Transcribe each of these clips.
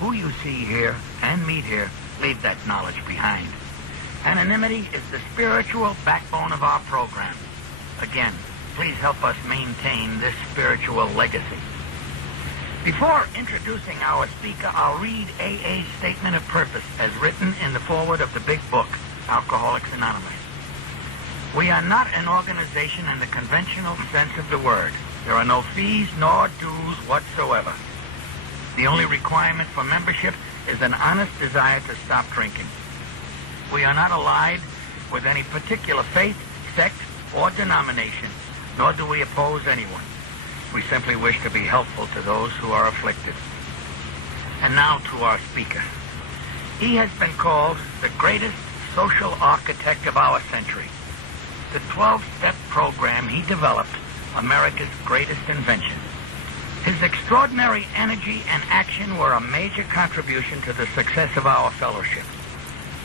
Who you see here and meet here leave that knowledge behind. Anonymity is the spiritual backbone of our program. Again, please help us maintain this spiritual legacy. Before introducing our speaker, I'll read AA's statement of purpose as written in the foreword of the big book, Alcoholics Anonymous. We are not an organization in the conventional sense of the word. There are no fees nor dues whatsoever. The only requirement for membership is an honest desire to stop drinking. We are not allied with any particular faith, sect, or denomination, nor do we oppose anyone. We simply wish to be helpful to those who are afflicted. And now to our speaker. He has been called the greatest social architect of our century. The 12-step program he developed, America's greatest invention. His extraordinary energy and action were a major contribution to the success of our fellowship.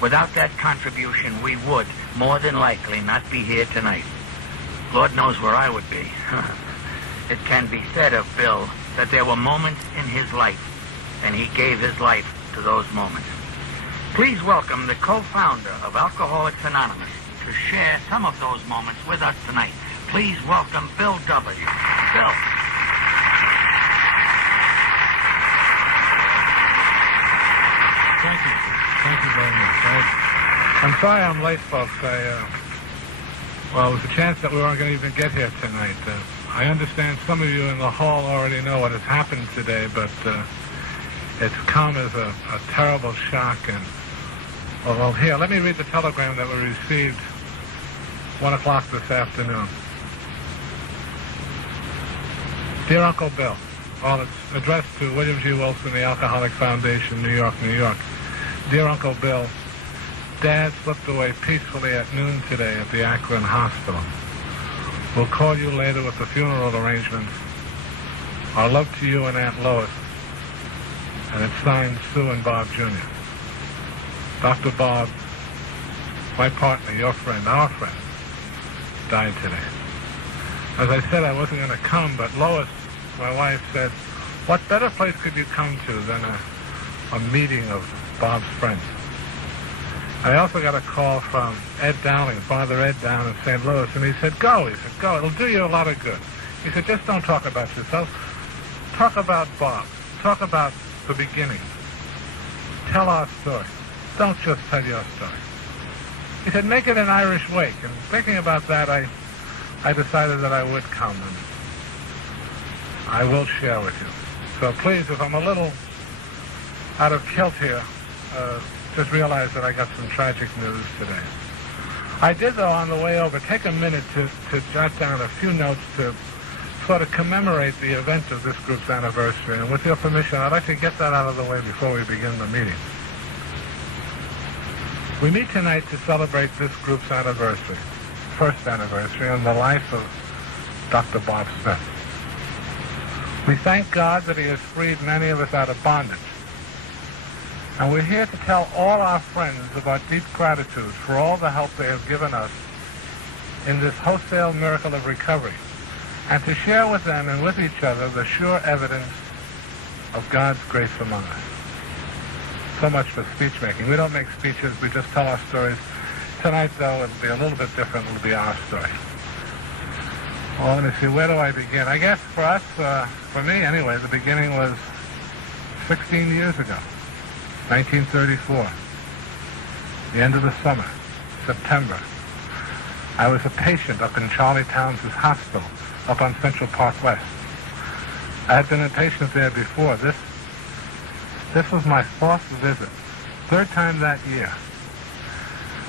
Without that contribution, we would, more than likely, not be here tonight. Lord knows where I would be. It can be said of Bill that there were moments in his life, and he gave his life to those moments. Please welcome the co-founder of Alcoholics Anonymous to share some of those moments with us tonight. Please welcome Bill W. Bill. Thank you. Thank you very much. I'm sorry I'm late, folks. Well, it was a chance that we weren't going to even get here tonight. I understand some of you in the hall already know what has happened today, but it's come as a terrible shock. And well, here, let me read the telegram that we received 1 o'clock this afternoon. Dear Uncle Bill, well, it's addressed to William G. Wilson, the Alcoholic Foundation, New York, New York. Dear Uncle Bill, Dad slipped away peacefully at noon today at the Akron Hospital. We'll call you later with the funeral arrangements. Our love to you and Aunt Lois. And it's signed Sue and Bob Jr. Dr. Bob, my partner, your friend, our friend, died today. As I said, I wasn't going to come, but Lois, my wife, said, what better place could you come to than a meeting of Bob's friends? I also got a call from Ed Dowling, Father Ed down in St. Louis, and he said, go. He said, go. It'll do you a lot of good. He said, just don't talk about yourself. Talk about Bob. Talk about the beginning. Tell our story. Don't just tell your story. He said, make it an Irish wake. And thinking about that, I decided that I would come, and I will share with you. So please, if I'm a little out of kilt here, just realize that I got some tragic news today. I did, though, on the way over, take a minute to jot down a few notes to sort of commemorate the event of this group's anniversary. And with your permission, I'd like to get that out of the way before we begin the meeting. We meet tonight to celebrate this group's anniversary, first anniversary, in the life of Dr. Bob Smith. We thank God that he has freed many of us out of bondage. And we're here to tell all our friends of our deep gratitude for all the help they have given us in this wholesale miracle of recovery, and to share with them and with each other the sure evidence of God's grace among us. So much for speech making. We don't make speeches, we just tell our stories. Tonight, though, it'll be a little bit different. It'll be our story. Well, let me see, where do I begin? I guess for us, for me anyway, the beginning was 16 years ago. 1934, the end of the summer, September. I was a patient up in Charlie Towns' hospital, up on Central Park West. I had been a patient there before. This was my fourth visit, third time that year.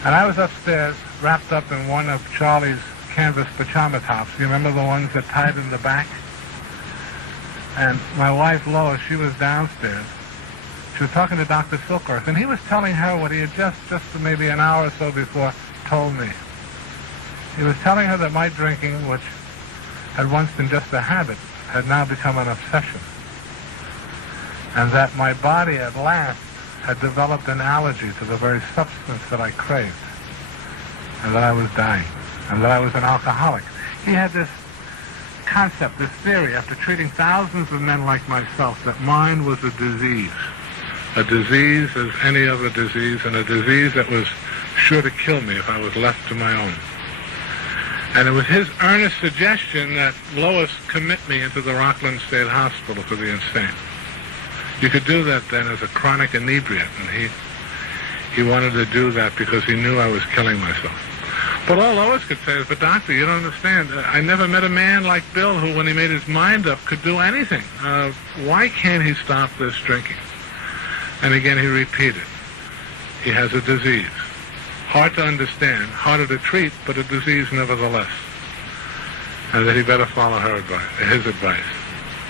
And I was upstairs, wrapped up in one of Charlie's canvas pajama tops. You remember the ones that tied in the back? And my wife, Lois, she was downstairs. She was talking to Dr. Silkworth, and he was telling her what he had just maybe an hour or so before told me. He was telling her that my drinking, which had once been just a habit, had now become an obsession. And that my body at last had developed an allergy to the very substance that I craved. And that I was dying. And that I was an alcoholic. He had this concept, this theory, after treating thousands of men like myself, that mine was a disease. a disease as any other disease, and a disease that was sure to kill me if I was left to my own. And it was his earnest suggestion that Lois commit me into the Rockland State Hospital for the insane. You could do that then as a chronic inebriate, and he wanted to do that because he knew I was killing myself. But all Lois could say is, but doctor, you don't understand. I never met a man like Bill who, when he made his mind up, could do anything. Why can't he stop this drinking? And again he repeated, he has a disease. Hard to understand, harder to treat, but a disease nevertheless. And that he better follow her advice, his advice.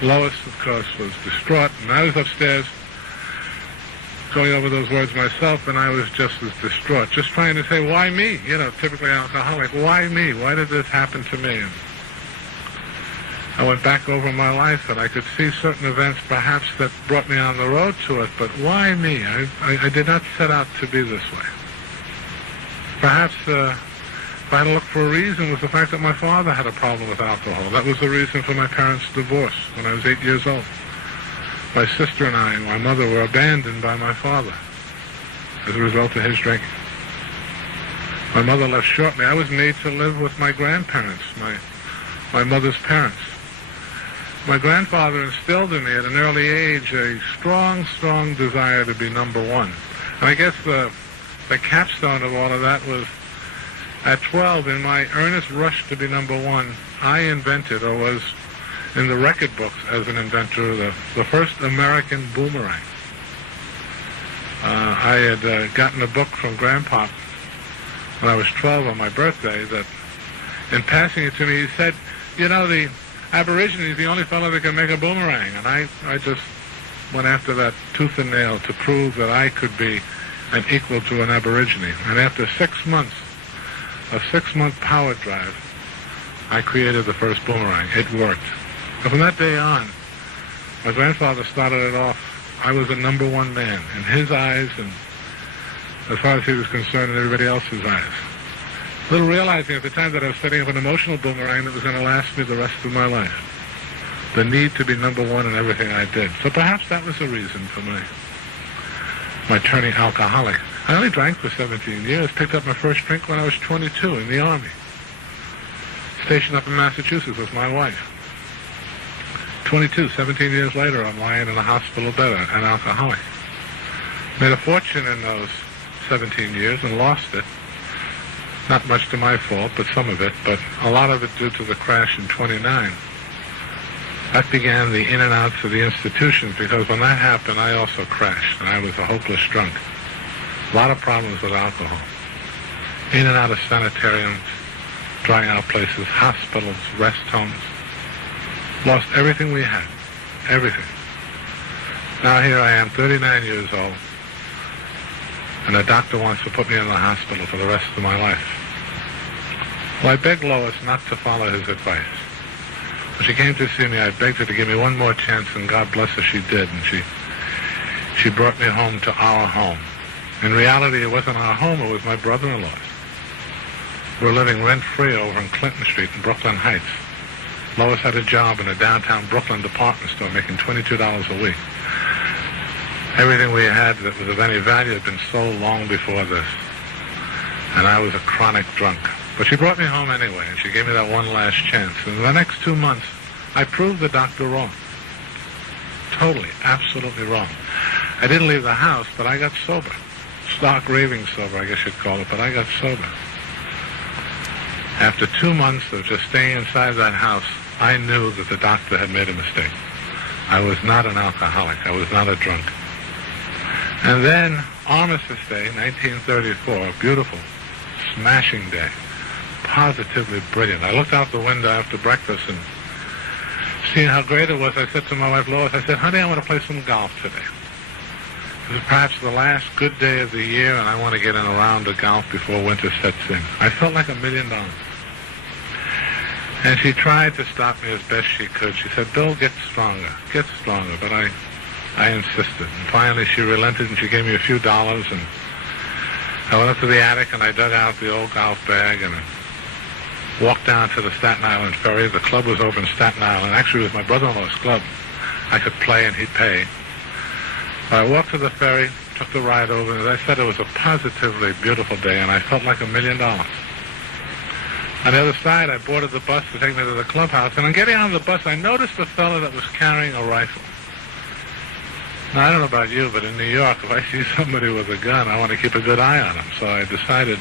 Lois, of course, was distraught, and I was upstairs going over those words myself, and I was just as distraught, just trying to say, why me? You know, typically alcoholic, why me? Why did this happen to me? And I went back over my life, and I could see certain events perhaps that brought me on the road to it, but why me? I did not set out to be this way. Perhaps if I had to look for a reason, was the fact that my father had a problem with alcohol. That was the reason for my parents' divorce when I was 8 years old. My sister and I and my mother were abandoned by my father as a result of his drinking. My mother left shortly. I was made to live with my grandparents, my mother's parents. My grandfather instilled in me at an early age a strong, strong desire to be number one. And I guess the capstone of all of that was at 12, in my earnest rush to be number one, I invented, or was in the record books as an inventor, the first American boomerang. I had gotten a book from Grandpa when I was 12 on my birthday that, in passing it to me, he said, you know, the Aborigine is the only fellow that can make a boomerang. And I just went after that tooth and nail to prove that I could be an equal to an Aborigine. And after 6 months, a 6-month power drive, I created the first boomerang. It worked. And from that day on, my grandfather started it off. I was a number one man in his eyes, and as far as he was concerned, in everybody else's eyes. Little realizing at the time that I was setting up an emotional boomerang that was going to last me the rest of my life. The need to be number one in everything I did. So perhaps that was the reason for my turning alcoholic. I only drank for 17 years, picked up my first drink when I was 22 in the Army. Stationed up in Massachusetts with my wife. 17 years later, I'm lying in a hospital bed, an alcoholic. Made a fortune in those 17 years and lost it. Not much to my fault, but some of it, but a lot of it due to the crash in 29. That began the in and outs of the institutions, because when that happened, I also crashed, and I was a hopeless drunk. A lot of problems with alcohol. In and out of sanitariums, drying out places, hospitals, rest homes. Lost everything we had. Everything. Now here I am, 39 years old, and a doctor wants to put me in the hospital for the rest of my life. Well, I begged Lois not to follow his advice. When she came to see me, I begged her to give me one more chance, and God bless her, she did, and she brought me home to our home. In reality, it wasn't our home, it was my brother-in-law's. We were living rent-free over in Clinton Street in Brooklyn Heights. Lois had a job in a downtown Brooklyn department store making $22 a week. Everything we had that was of any value had been sold long before this. And I was a chronic drunk. But she brought me home anyway, and she gave me that one last chance. And in the next 2 months, I proved the doctor wrong. Totally, absolutely wrong. I didn't leave the house, but I got sober. Stark raving sober, I guess you'd call it, but I got sober. After 2 months of just staying inside that house, I knew that the doctor had made a mistake. I was not an alcoholic. I was not a drunk. And then, Armistice Day, 1934, a beautiful, smashing day. Positively brilliant. I looked out the window after breakfast and seeing how great it was, I said to my wife, Lois, I said, honey, I want to play some golf today. This is perhaps the last good day of the year, and I want to get in a round of golf before winter sets in. I felt like $1 million. And she tried to stop me as best she could. She said, Bill, get stronger. But I insisted. And finally she relented, and she gave me a few dollars, and I went up to the attic, and I dug out the old golf bag, and I walked down to the Staten Island ferry. The club was over in Staten Island. Actually, it was my brother-in-law's club. I could play, and he'd pay. I walked to the ferry, took the ride over, and as I said, it was a positively beautiful day, and I felt like $1 million. On the other side, I boarded the bus to take me to the clubhouse, and on getting on the bus, I noticed a fellow that was carrying a rifle. Now, I don't know about you, but in New York, if I see somebody with a gun, I want to keep a good eye on him. So I decided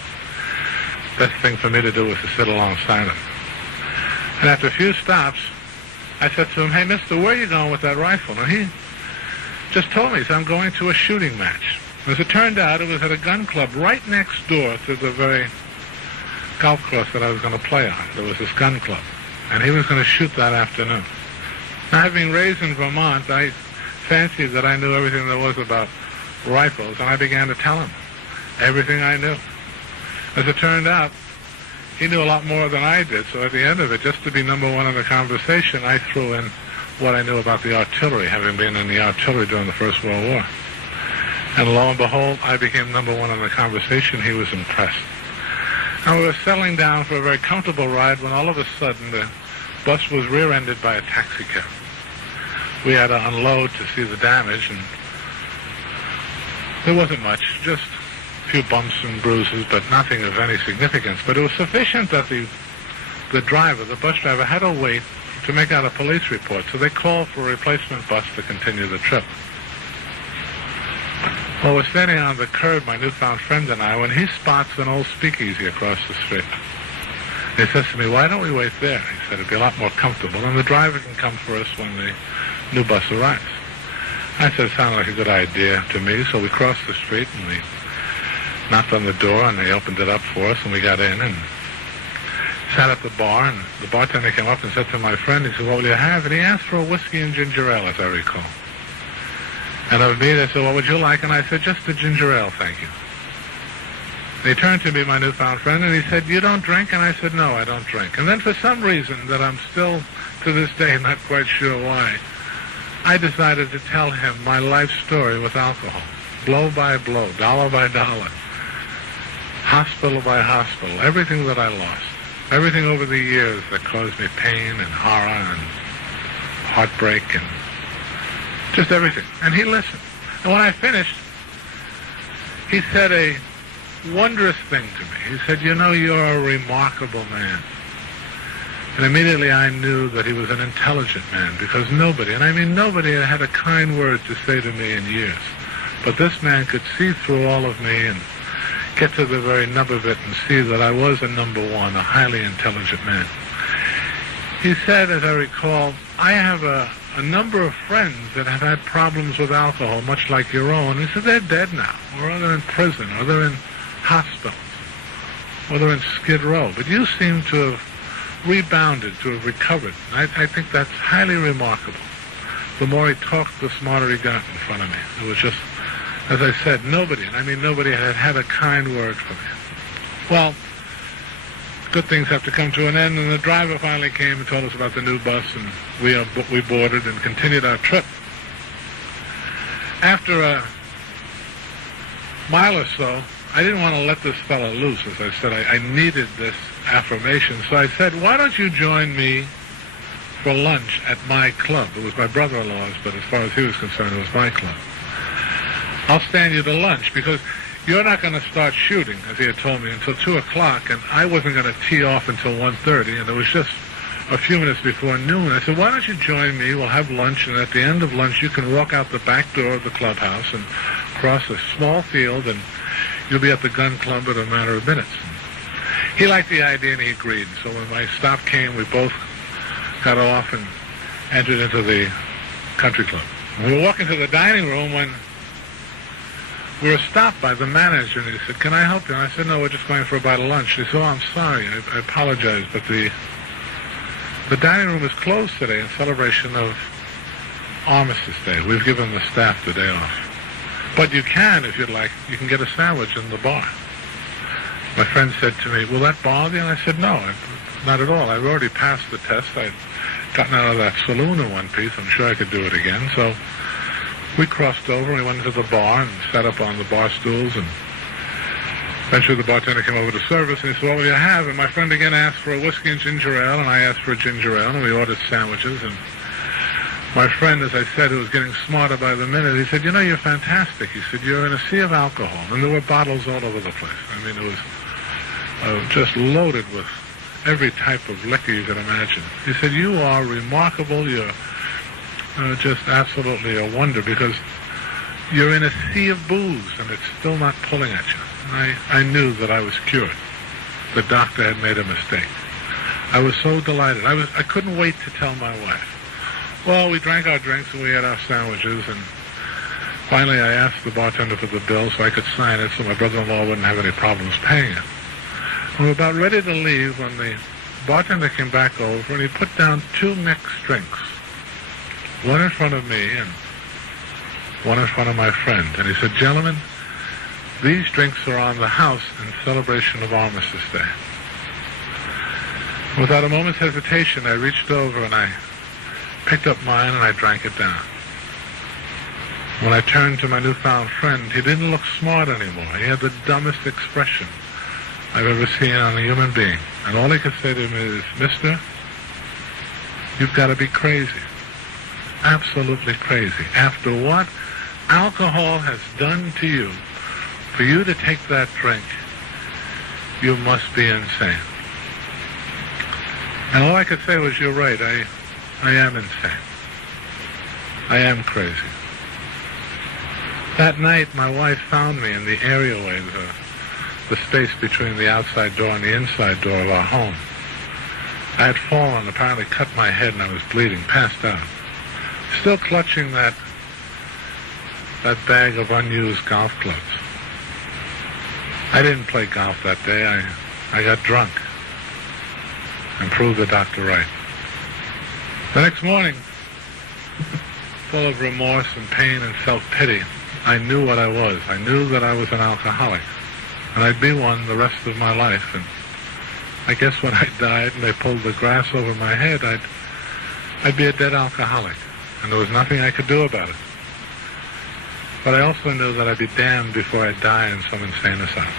the best thing for me to do was to sit alongside him. And after a few stops, I said to him, "Hey, mister, where are you going with that rifle?" And he just told me, he said, "I'm going to a shooting match." As it turned out, it was at a gun club right next door to the very golf course that I was going to play on. There was this gun club, and he was going to shoot that afternoon. Now, having been raised in Vermont, I fancied that I knew everything there was about rifles, and I began to tell him everything I knew. As it turned out, he knew a lot more than I did, so at the end of it, just to be number one in the conversation, I threw in what I knew about the artillery, having been in the artillery during the First World War. And lo and behold, I became number one in the conversation. He was impressed. And we were settling down for a very comfortable ride when all of a sudden the bus was rear-ended by a taxi cab. We had to unload to see the damage, and there wasn't much, just a few bumps and bruises, but nothing of any significance. But it was sufficient that the driver, the bus driver, had to wait to make out a police report, so they called for a replacement bus to continue the trip. Well, we're standing on the curb, my newfound friend and I, when he spots an old speakeasy across the street. He says to me, "Why don't we wait there?" He said, "It'd be a lot more comfortable, and the driver can come for us when the new bus arrives." I said, "It sounded like a good idea to me," so we crossed the street, and we knocked on the door, and they opened it up for us, and we got in, and sat at the bar, and the bartender came up and said to my friend, he said, "What will you have?" And he asked for a whiskey and ginger ale, as I recall. And of me, they said, "What would you like?" And I said, "Just a ginger ale, thank you." And he turned to me, my newfound friend, and he said, "You don't drink?" And I said, "No, I don't drink." And then for some reason that I'm still, to this day, not quite sure why, I decided to tell him my life story with alcohol, blow by blow, dollar by dollar, hospital by hospital, everything that I lost, everything over the years that caused me pain and horror and heartbreak and just everything. And he listened. And when I finished, he said a wondrous thing to me. He said, "You know, you're a remarkable man." And immediately I knew that he was an intelligent man, because nobody, and I mean nobody, had a kind word to say to me in years. But this man could see through all of me and get to the very nub of it and see that I was a number one, a highly intelligent man. He said, as I recall, "I have a number of friends that have had problems with alcohol, much like your own." He said, "They're dead now, or they're in prison, or they're in hospitals, or they're in Skid Row. But you seem to have rebounded, to have recovered. And I think that's highly remarkable." The more he talked, the smarter he got in front of me. It was just, as I said, nobody, and I mean nobody, had had a kind word for me. Well, good things have to come to an end, and the driver finally came and told us about the new bus, and we boarded and continued our trip. After a mile or so, I didn't want to let this fellow loose. As I said, I needed this affirmation, so I said, "Why don't you join me for lunch at my club?" It was my brother-in-law's, but as far as he was concerned, it was my club. "I'll stand you to lunch, because you're not going to start shooting," as he had told me, "until 2 o'clock, and I wasn't going to tee off until 1:30, and it was just a few minutes before noon." I said, "Why don't you join me? We'll have lunch, and at the end of lunch, you can walk out the back door of the clubhouse and cross a small field, and you'll be at the gun club in a matter of minutes." He liked the idea, and he agreed. So when my stop came, we both got off and entered into the country club. We were walking to the dining room when we were stopped by the manager, and he said, "Can I help you?" And I said, "No, we're just going for a bite of lunch." He said, "Oh, I'm sorry. I apologize, but the dining room is closed today in celebration of Armistice Day. We've given the staff the day off. But you can, if you'd like, you can get a sandwich in the bar." My friend said to me, "Will that bother you?" And I said, "No, not at all. I've already passed the test. I'd gotten out of that saloon in one piece. I'm sure I could do it again." So we crossed over, and we went into the bar and sat up on the bar stools, and eventually the bartender came over to serve us, and he said, "What will you have?" And my friend again asked for a whiskey and ginger ale, and I asked for a ginger ale, and we ordered sandwiches, and My friend, as I said, who was getting smarter by the minute, he said, you're fantastic. He said, you're in a sea of alcohol. And there were bottles all over the place. I mean, it was just loaded with every type of liquor you could imagine. He said, you are remarkable. You're just absolutely a wonder, because you're in a sea of booze and it's still not pulling at you. And I knew that I was cured. The doctor had made a mistake. I was so delighted. I couldn't wait to tell my wife. Well, we drank our drinks and we had our sandwiches, and finally I asked the bartender for the bill so I could sign it so my brother-in-law wouldn't have any problems paying it. We were about ready to leave when the bartender came back over and he put down 2 mixed drinks, one in front of me and one in front of my friend. And he said, gentlemen, these drinks are on the house in celebration of Armistice Day. Without a moment's hesitation, I reached over and I picked up mine and I drank it down. When I turned to my newfound friend, he didn't look smart anymore. He had the dumbest expression I've ever seen on a human being. And all he could say to me is, mister, you've got to be crazy. Absolutely crazy. After what alcohol has done to you, for you to take that drink, you must be insane. And all I could say was, you're right, I am insane. I am crazy. That night, my wife found me in the areaway, the space between the outside door and the inside door of our home. I had fallen, apparently cut my head, and I was bleeding, passed out. Still clutching that bag of unused golf clubs. I didn't play golf that day. I got drunk and proved the doctor right. The next morning, full of remorse and pain and self-pity, I knew what I was. I knew that I was an alcoholic, and I'd be one the rest of my life. And I guess when I died and they pulled the grass over my head, I'd be a dead alcoholic, and there was nothing I could do about it. But I also knew that I'd be damned before I'd die in some insane asylum.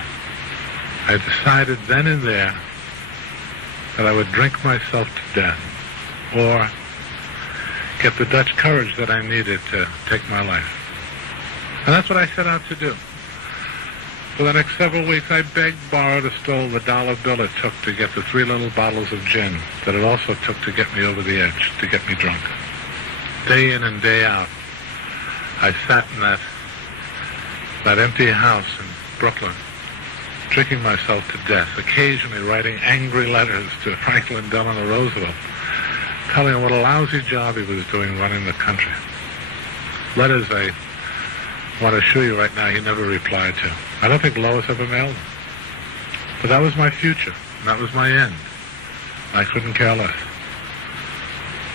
I decided then and there that I would drink myself to death, or get the Dutch courage that I needed to take my life. And that's what I set out to do. For the next several weeks, I begged, borrowed, or stole the dollar bill it took to get the 3 little bottles of gin that it also took to get me over the edge, to get me drunk. Day in and day out, I sat in that empty house in Brooklyn, drinking myself to death, occasionally writing angry letters to Franklin Delano Roosevelt, telling him what a lousy job he was doing running the country. Letters I want to assure you right now he never replied to. I don't think Lois ever mailed them. But that was my future, and that was my end. I couldn't care less.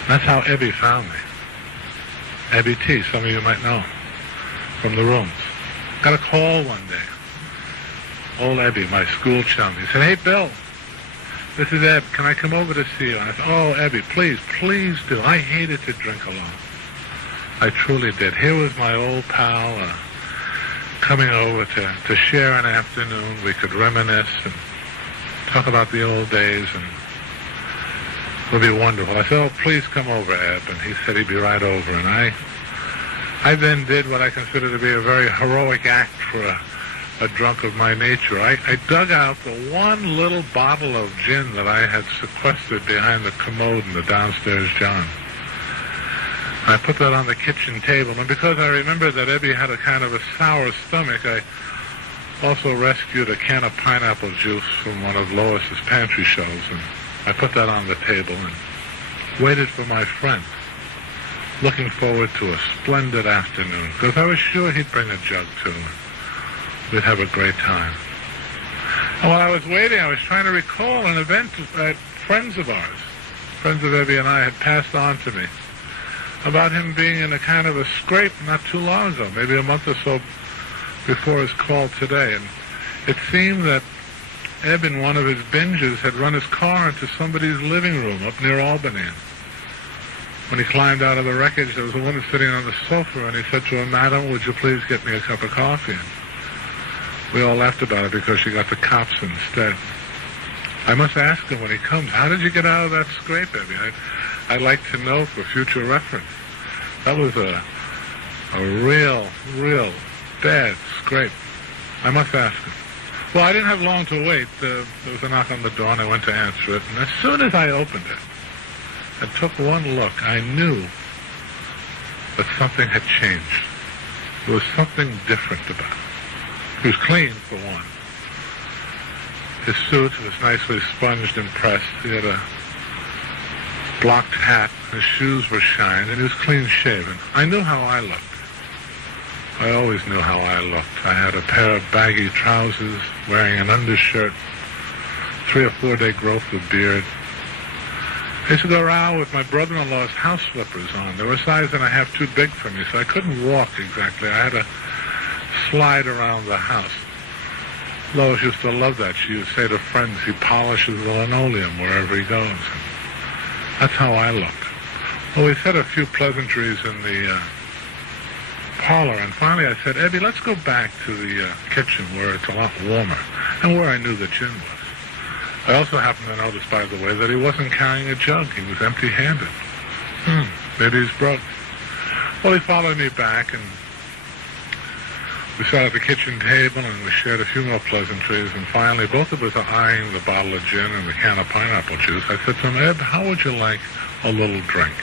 That's how Ebby found me. Ebby T, some of you might know, from the rooms. Got a call one day. Old Ebby, my school chum, he said, hey, Bill, this is Eb. Can I come over to see you? And I said, oh, Ebby, please do. I hated to drink alone. I truly did. Here was my old pal coming over to share an afternoon. We could reminisce and talk about the old days, and it would be wonderful. I said, oh, please come over, Eb. And he said he'd be right over. And I then did what I consider to be a very heroic act for a drunk of my nature. I dug out the one little bottle of gin that I had sequestered behind the commode in the downstairs John. I put that on the kitchen table, and because I remembered that Ebby had a kind of a sour stomach, I also rescued a can of pineapple juice from one of Lois's pantry shelves, and I put that on the table and waited for my friend, looking forward to a splendid afternoon, because I was sure he'd bring a jug too, and we'd have a great time. And while I was waiting, I was trying to recall an event that friends of ours, friends of Ebby and I, had passed on to me, about him being in a kind of a scrape not too long ago, maybe a month or so before his call today. And it seemed that Eb, in one of his binges, had run his car into somebody's living room up near Albany. And when he climbed out of the wreckage, there was a woman sitting on the sofa, and he said to her, Madam, would you please get me a cup of coffee? And we all laughed about it because she got the cops instead. I must ask him when he comes, how did you get out of that scrape, Ebby? I'd like to know for future reference. That was a real bad scrape. I must ask him. Well, I didn't have long to wait. There was a knock on the door, and I went to answer it. And as soon as I opened it and took one look, I knew that something had changed. There was something different about him. He was clean, for one. His suit was nicely sponged and pressed. He had a blocked hat. His shoes were shined, and he was clean-shaven. I knew how I looked. I always knew how I looked. I had a pair of baggy trousers, wearing an undershirt, 3 or 4 day growth of beard. I used to go around with my brother-in-law's house slippers on. They were a size and a half too big for me, so I couldn't walk exactly. I had to slide around the house. Lois used to love that. She would say to friends, he polishes the linoleum wherever he goes. And that's how I looked. Well, we said a few pleasantries in the parlor, and finally I said, Eddie, let's go back to the kitchen where it's a lot warmer and where I knew the gin was. I also happened to notice, by the way, that he wasn't carrying a jug. He was empty-handed. Maybe he's broke. Well, he followed me back, and we sat at the kitchen table, and we shared a few more pleasantries, and finally both of us are eyeing the bottle of gin and the can of pineapple juice. I said to him, Ed, how would you like a little drink?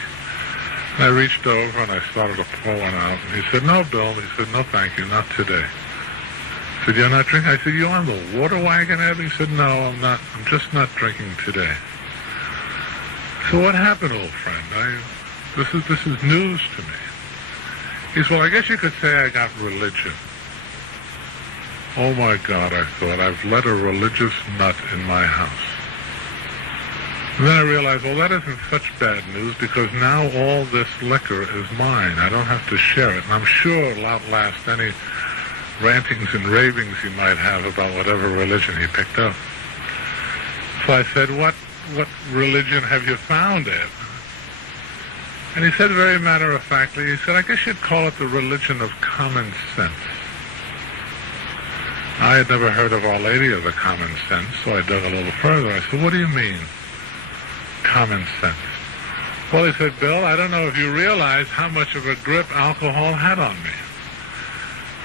And I reached over, and I started to pour one out, and he said, no, Bill. He said, no, thank you, not today. I said, you're not drinking? I said, you on the water wagon, Ed? He said, no, I'm not. I'm just not drinking today. So what happened, old friend? This is news to me. He said, well, I guess you could say I got religion. Oh, my God, I thought, I've let a religious nut in my house. And then I realized, well, that isn't such bad news, because now all this liquor is mine. I don't have to share it, and I'm sure it'll outlast any rantings and ravings he might have about whatever religion he picked up. So I said, what religion have you found, Ed? And he said very matter-of-factly, he said, I guess you'd call it the religion of common sense. I had never heard of Our Lady of the Common Sense, so I dug a little further. I said, what do you mean, common sense? Well, he said, Bill, I don't know if you realize how much of a grip alcohol had on me.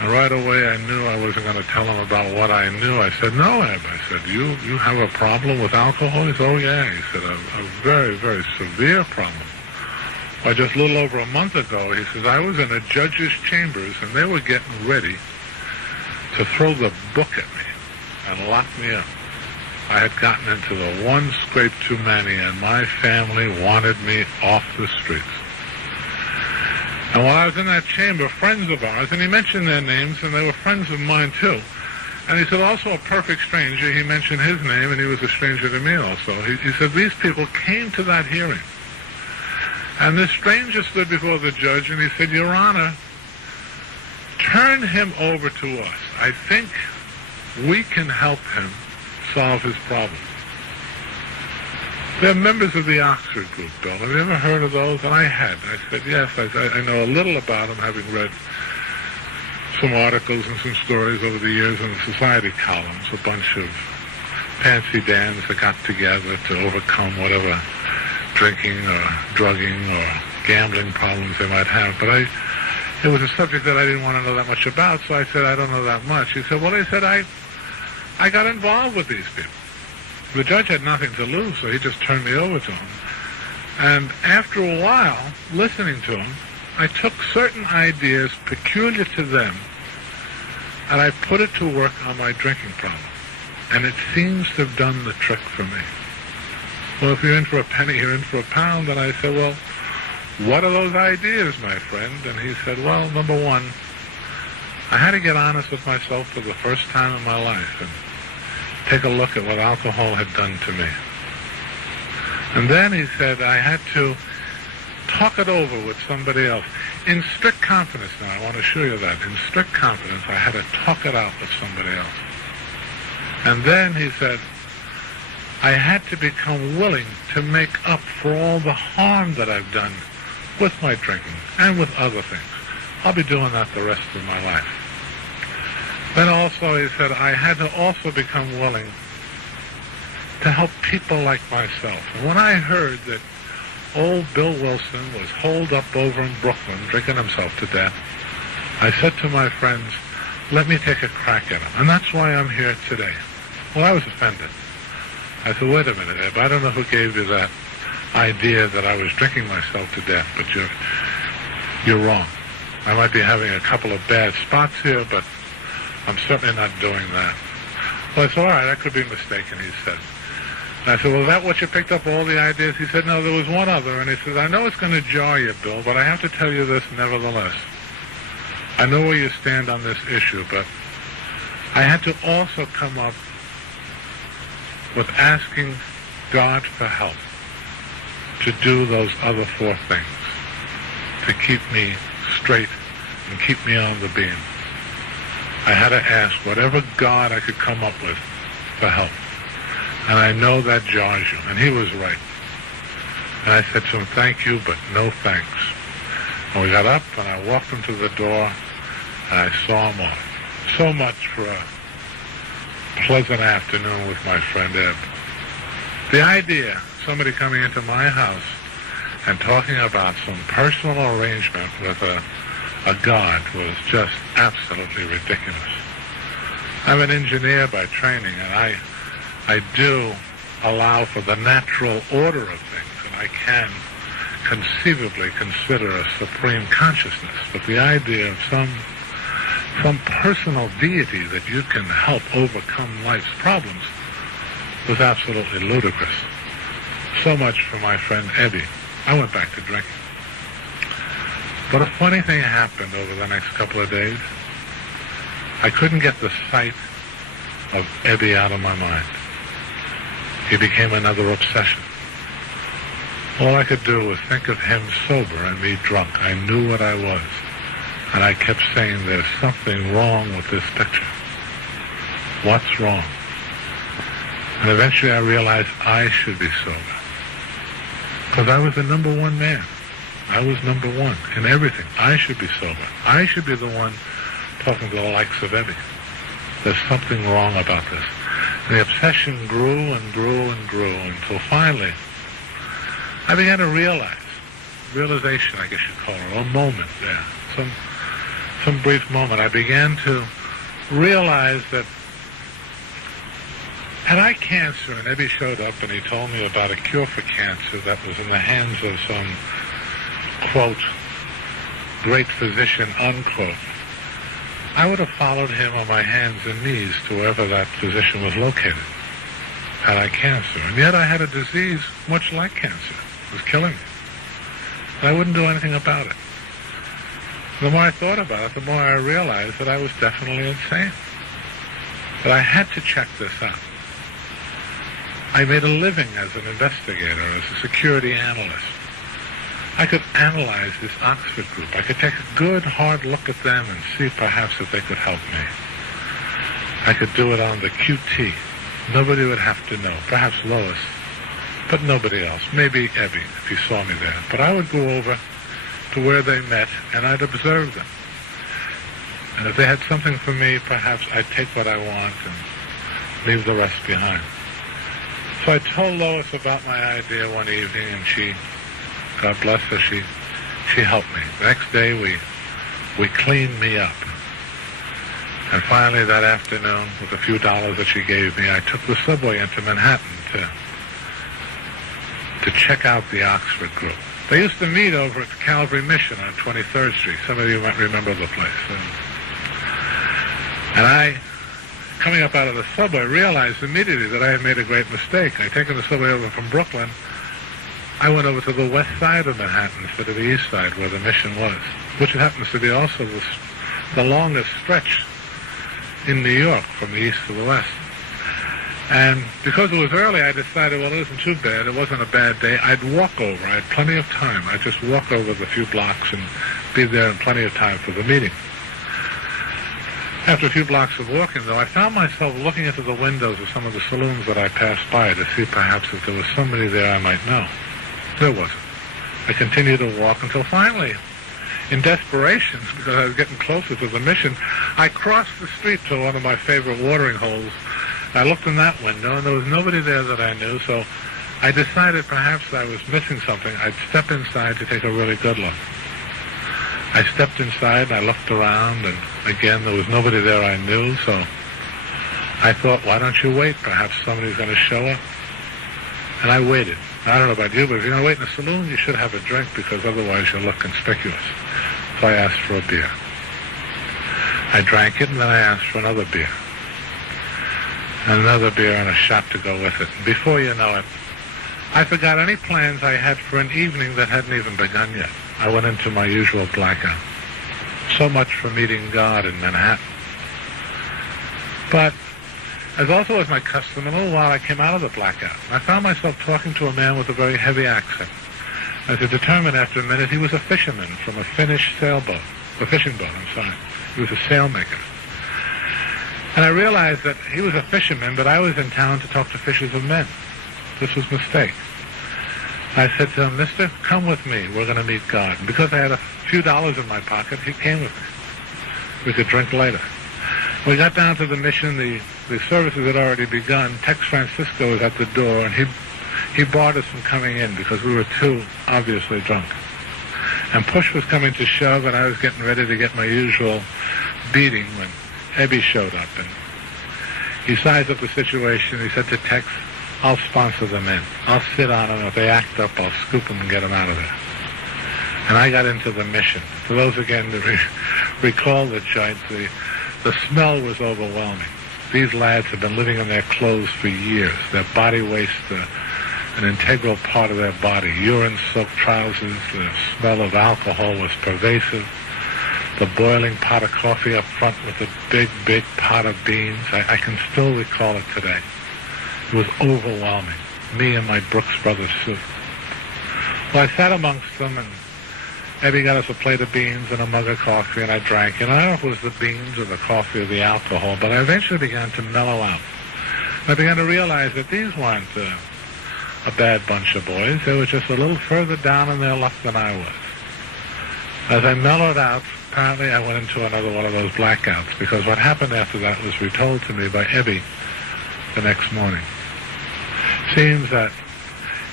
And right away I knew I wasn't going to tell him about what I knew. I said, no, Eb. I said, you have a problem with alcohol? He said, oh, yeah. He said, a very, very severe problem. Why, just a little over a month ago, he says, I was in a judge's chambers, and they were getting ready to throw the book at me and lock me up. I had gotten into the one scrape too many, and my family wanted me off the streets. And while I was in that chamber, friends of ours, and he mentioned their names, and they were friends of mine too. And he said, also a perfect stranger. He mentioned his name, and he was a stranger to me also. He said, these people came to that hearing. And this stranger stood before the judge, and he said, Your Honor, turn him over to us. I think we can help him solve his problem. They're members of the Oxford group, Bill. Have you ever heard of those? And I had. I said, yes, I know a little about them, having read some articles and some stories over the years in the society columns, a bunch of fancy Dans that got together to overcome whatever drinking or drugging or gambling problems they might have. But it was a subject that I didn't want to know that much about, so I said, I don't know that much. He said, well, he said, I got involved with these people. The judge had nothing to lose, so he just turned me over to him. And after a while, listening to him, I took certain ideas peculiar to them, and I put it to work on my drinking problem. And it seems to have done the trick for me. Well, if you're in for a penny, you're in for a pound. And I said, well, what are those ideas, my friend? And he said, well, number one, I had to get honest with myself for the first time in my life and take a look at what alcohol had done to me. And then he said I had to talk it over with somebody else. In strict confidence now, I want to assure you that. In strict confidence, I had to talk it out with somebody else. And then he said, I had to become willing to make up for all the harm that I've done with my drinking and with other things. I'll be doing that the rest of my life. Then also he said, I had to also become willing to help people like myself. And when I heard that old Bill Wilson was holed up over in Brooklyn drinking himself to death, I said to my friends, let me take a crack at him. And that's why I'm here today. Well, I was offended. I said, wait a minute, Eb, I don't know who gave you that idea that I was drinking myself to death, but you're wrong. I might be having a couple of bad spots here, but I'm certainly not doing that. Well, I said, all right, I could be mistaken, he said. And I said, well, is that what you picked up, all the ideas? He said, no, there was one other. And he said, I know it's going to jar you, Bill, but I have to tell you this nevertheless. I know where you stand on this issue, but I had to also come up with asking God for help to do those other four things, to keep me straight and keep me on the beam. I had to ask whatever God I could come up with for help. And I know that jars you. And he was right. And I said to him, thank you, but no thanks. And we got up, and I walked him to the door, and I saw him off. So much for a pleasant afternoon with my friend Eb. The idea, somebody coming into my house and talking about some personal arrangement with a God was just absolutely ridiculous. I'm an engineer by training, and I do allow for the natural order of things, and I can conceivably consider a supreme consciousness. But the idea of some personal deity that you can help overcome life's problems was absolutely ludicrous. So much for my friend Eddie. I went back to drinking. But a funny thing happened over the next couple of days. I couldn't get the sight of Eddie out of my mind. He became another obsession. All I could do was think of him sober and me drunk. I knew what I was. And I kept saying, there's something wrong with this picture. What's wrong? And eventually I realized I should be sober. Because I was the number one man. I was number one in everything. I should be sober. I should be the one talking to the likes of Eddie. There's something wrong about this. And the obsession grew and grew and grew until finally I began to realization, I guess you'd call it, or a moment there, some brief moment. I began to realize that had I cancer and Eddie showed up and he told me about a cure for cancer that was in the hands of some, quote, great physician, unquote, I would have followed him on my hands and knees to wherever that physician was located, had I cancer. And yet I had a disease much like cancer. It was killing me. And I wouldn't do anything about it. The more I thought about it, the more I realized that I was definitely insane. That I had to check this out. I made a living as an investigator, as a security analyst. I could analyze this Oxford group. I could take a good, hard look at them and see perhaps if they could help me. I could do it on the QT. Nobody would have to know. Perhaps Lois, but nobody else. Maybe Ebby, if he saw me there. But I would go over to where they met, and I'd observe them. And if they had something for me, perhaps I'd take what I want and leave the rest behind. So I told Lois about my idea one evening, and she, God bless her, she helped me. The next day, we cleaned me up. And finally, that afternoon, with a few dollars that she gave me, I took the subway into Manhattan to check out the Oxford group. They used to meet over at the Calvary Mission on 23rd Street. Some of you might remember the place. And I, coming up out of the subway, realized immediately that I had made a great mistake. I'd taken the subway over from Brooklyn. I went over to the west side of Manhattan instead of the east side where the mission was, which happens to be also the longest stretch in New York from the east to the west. And because it was early, I decided, well, it isn't too bad. It wasn't a bad day. I'd walk over. I had plenty of time. I'd just walk over the few blocks and be there in plenty of time for the meeting. After a few blocks of walking, though, I found myself looking into the windows of some of the saloons that I passed by to see perhaps if there was somebody there I might know. There wasn't. I continued to walk until finally, in desperation, because I was getting closer to the mission, I crossed the street to one of my favorite watering holes. I looked in that window, and there was nobody there that I knew, so I decided perhaps I was missing something. I'd step inside to take a really good look. I stepped inside and I looked around, and again, there was nobody there I knew, so I thought, why don't you wait? Perhaps somebody's going to show up. And I waited. I don't know about you, but if you're going to wait in a saloon, you should have a drink, because otherwise you'll look conspicuous. So I asked for a beer. I drank it, and then I asked for another beer. And another beer and a shot to go with it. And before you know it, I forgot any plans I had for an evening that hadn't even begun yet. I went into my usual blackout. So much for meeting God in Manhattan. But, as also was my custom, in a little while I came out of the blackout. I found myself talking to a man with a very heavy accent. I could determine after a minute he was a fisherman from a Finnish sailboat. A fishing boat, I'm sorry. He was a sailmaker. And I realized that he was a fisherman, but I was in town to talk to fishers of men. This was a mistake. I said to him, "Mister, come with me. We're going to meet God." And because I had a few dollars in my pocket, he came with me. We could drink later. We got down to the mission. The services had already begun. Tex Francisco was at the door, and he barred us from coming in because we were too obviously drunk. And push was coming to shove, and I was getting ready to get my usual beating when Ebby showed up. And he sized up the situation. He said to Tex, "I'll sponsor them in. I'll sit on them. If they act up, I'll scoop them and get them out of there." And I got into the mission. For those, again, that recall the joint, the smell was overwhelming. These lads have been living in their clothes for years. Their body waste, an integral part of their body. Urine-soaked trousers, the smell of alcohol was pervasive. The boiling pot of coffee up front with a big, big pot of beans. I can still recall it today. It was overwhelming. Me and my Brooks Brothers suit. Well, I sat amongst them, and Eddie got us a plate of beans and a mug of coffee, and I drank. And I don't know if it was the beans or the coffee or the alcohol, but I eventually began to mellow out. And I began to realize that these weren't a bad bunch of boys. They were just a little further down in their luck than I was. As I mellowed out, apparently I went into another one of those blackouts, because what happened after that was retold to me by Ebby the next morning. Seems that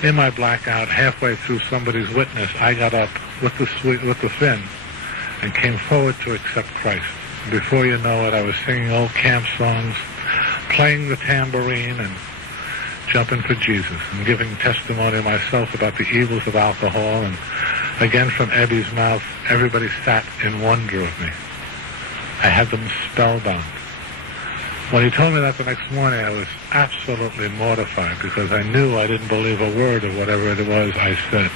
in my blackout, halfway through somebody's witness, I got up with the fin and came forward to accept Christ. And before you know it, I was singing old camp songs, playing the tambourine, and jumping for Jesus, and giving testimony myself about the evils of alcohol. And again, from Ebby's mouth, everybody sat in wonder of me. I had them spellbound. When he told me that the next morning, I was absolutely mortified, because I knew I didn't believe a word of whatever it was I said.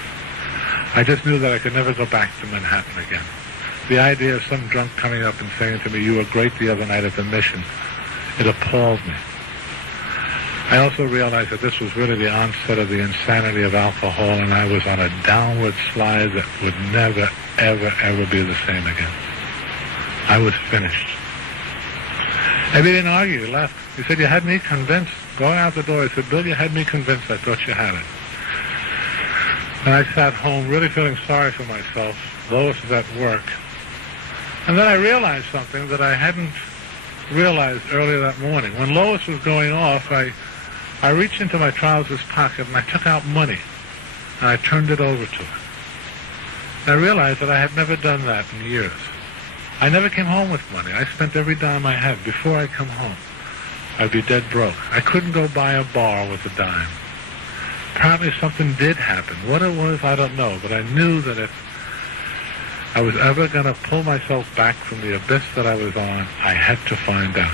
I just knew that I could never go back to Manhattan again. The idea of some drunk coming up and saying to me, "You were great the other night at the mission," it appalled me. I also realized that this was really the onset of the insanity of alcohol, and I was on a downward slide that would never, ever, ever be the same again. I was finished. Ebby didn't argue. He left. He said, "You had me convinced." Going out the door, he said, "Bill, you had me convinced. I thought you had it." And I sat home really feeling sorry for myself. Lois was at work. And then I realized something that I hadn't realized earlier that morning. When Lois was going off, I reached into my trousers pocket and I took out money. And I turned it over to her. And I realized that I had never done that in years. I never came home with money. I spent every dime I had. Before I come home, I'd be dead broke. I couldn't go buy a bar with a dime. Apparently something did happen. What it was, I don't know. But I knew that if I was ever going to pull myself back from the abyss that I was on, I had to find out.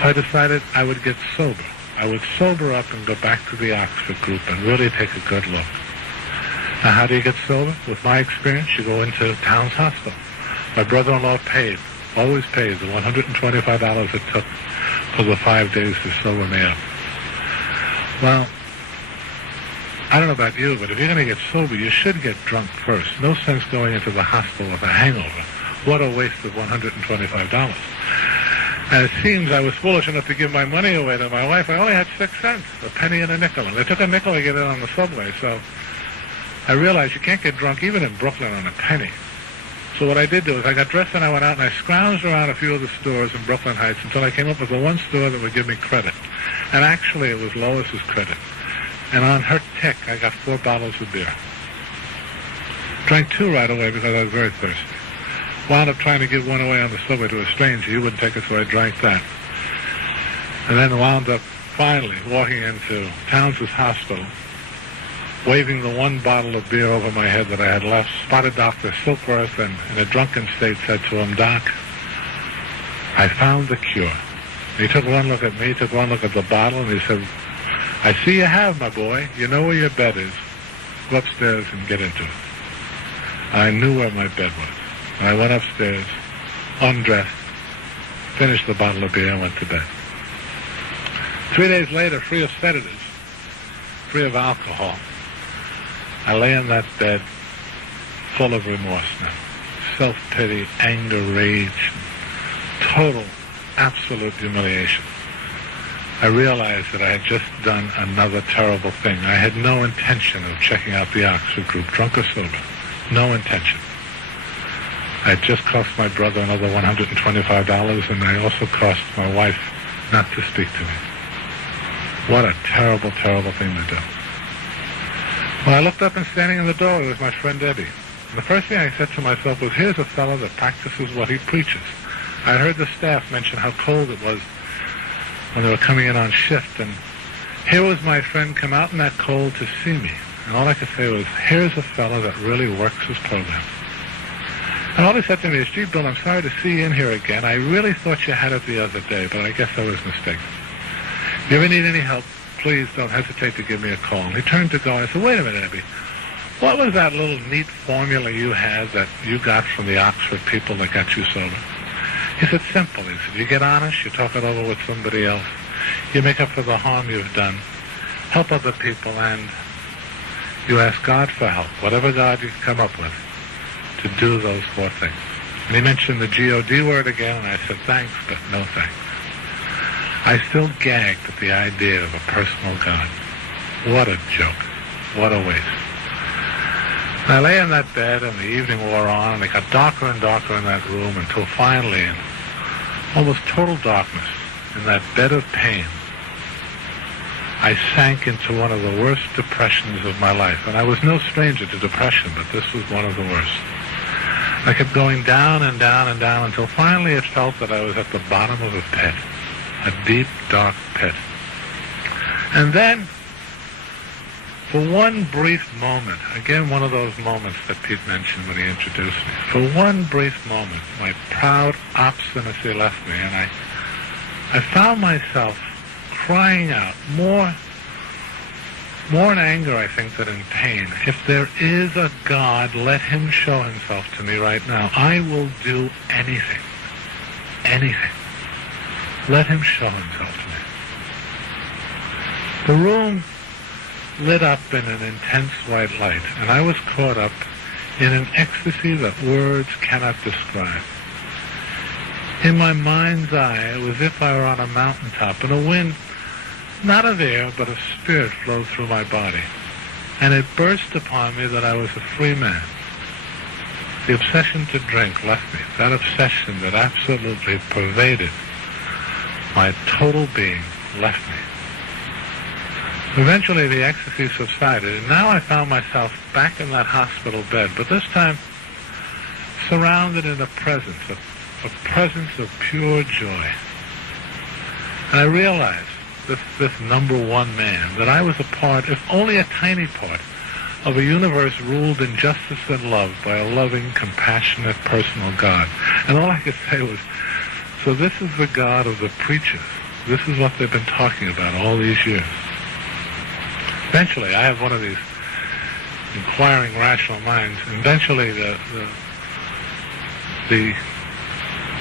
So I decided I would get sober. I would sober up and go back to the Oxford group and really take a good look. Now, how do you get sober? With my experience, you go into Towns Hospital. My brother-in-law always paid the $125 it took for the 5 days to sober me up. Well, I don't know about you, but if you're going to get sober, you should get drunk first. No sense going into the hospital with a hangover. What a waste of $125. And it seems I was foolish enough to give my money away to my wife. I only had 6 cents, a penny and a nickel. And they took a nickel to get it on the subway. So I realized you can't get drunk even in Brooklyn on a penny. So what I did do is I got dressed and I went out and I scrounged around a few of the stores in Brooklyn Heights until I came up with the one store that would give me credit. And actually it was Lois's credit. And on her tick, I got 4 bottles of beer. Drank 2 right away because I was very thirsty. Wound up trying to give one away on the subway to a stranger. He wouldn't take it, so I drank that. And then wound up finally walking into Townsend's hospital, waving the 1 bottle of beer over my head that I had left, spotted Dr. Silkworth, and in a drunken state said to him, "Doc, I found the cure." He took one look at me, took one look at the bottle, and he said, "I see you have, my boy. You know where your bed is. Go upstairs and get into it." I knew where my bed was. I went upstairs, undressed, finished the bottle of beer, and went to bed. 3 days later, free of sedatives, free of alcohol, I lay in that bed full of remorse now. Self-pity, anger, rage, total, absolute humiliation. I realized that I had just done another terrible thing. I had no intention of checking out the Oxford group, drunk or sober. No intention. I had just cost my brother another $125, and I also cost my wife not to speak to me. What a terrible, terrible thing to do. When I looked up and standing in the doorway was my friend Eddie. And the first thing I said to myself was, here's a fellow that practices what he preaches. I heard the staff mention how cold it was when they were coming in on shift, and here was my friend come out in that cold to see me. And all I could say was, here's a fellow that really works his program. And all he said to me is, "Gee, Bill, I'm sorry to see you in here again. I really thought you had it the other day, but I guess I was mistaken. If you ever need any help, please don't hesitate to give me a call." And he turned to go, and I said, "Wait a minute, Abby. What was that little neat formula you had that you got from the Oxford people that got you sober?" He said, "Simple." He said, "You get honest, you talk it over with somebody else, you make up for the harm you've done, help other people, and you ask God for help, whatever God you come up with, to do those 4 things." And he mentioned the G-O-D word again, and I said, "Thanks, but no thanks." I still gagged at the idea of a personal God. What a joke. What a waste. And I lay in that bed, and the evening wore on, and it got darker and darker in that room until finally, in almost total darkness, in that bed of pain, I sank into one of the worst depressions of my life. And I was no stranger to depression, but this was one of the worst. I kept going down and down and down until finally it felt that I was at the bottom of a pit, a deep, dark pit. And then, for one brief moment, again one of those moments that Pete mentioned when he introduced me, for one brief moment, my proud obstinacy left me, and I found myself crying out, more in anger, I think, than in pain. If there is a God, let him show himself to me right now. I will do anything. Anything. Let him show himself to me. The room lit up in an intense white light, and I was caught up in an ecstasy that words cannot describe. In my mind's eye, it was as if I were on a mountaintop, and a wind, not of air, but of spirit, flowed through my body. And it burst upon me that I was a free man. The obsession to drink left me. That obsession that absolutely pervaded my total being left me. Eventually the ecstasy subsided, and now I found myself back in that hospital bed, but this time surrounded in a presence of pure joy. And I realized, this number one man, that I was a part, if only a tiny part, of a universe ruled in justice and love by a loving, compassionate, personal God. And all I could say was, so this is the God of the preachers. This is what they've been talking about all these years. Eventually, I have one of these inquiring, rational minds. Eventually, the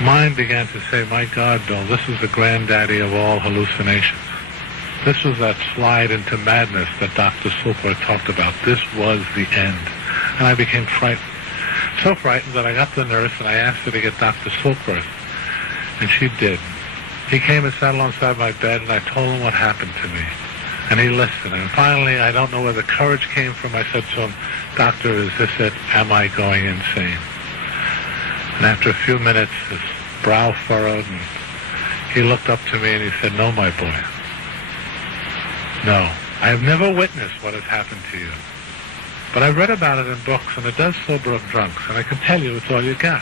mind began to say, my God, Bill, this is the granddaddy of all hallucinations. This was that slide into madness that Dr. Silkworth talked about. This was the end. And I became frightened. So frightened that I got the nurse and I asked her to get Dr. Silkworth. And she did. He came and sat alongside my bed, and I told him what happened to me. And he listened. And finally, I don't know where the courage came from, I said to him, Doctor, is this it? Am I going insane? And after a few minutes, his brow furrowed, and he looked up to me and he said, no, my boy. No, I have never witnessed what has happened to you, but I've read about it in books, and it does sober up drunks, and I can tell you it's all you got.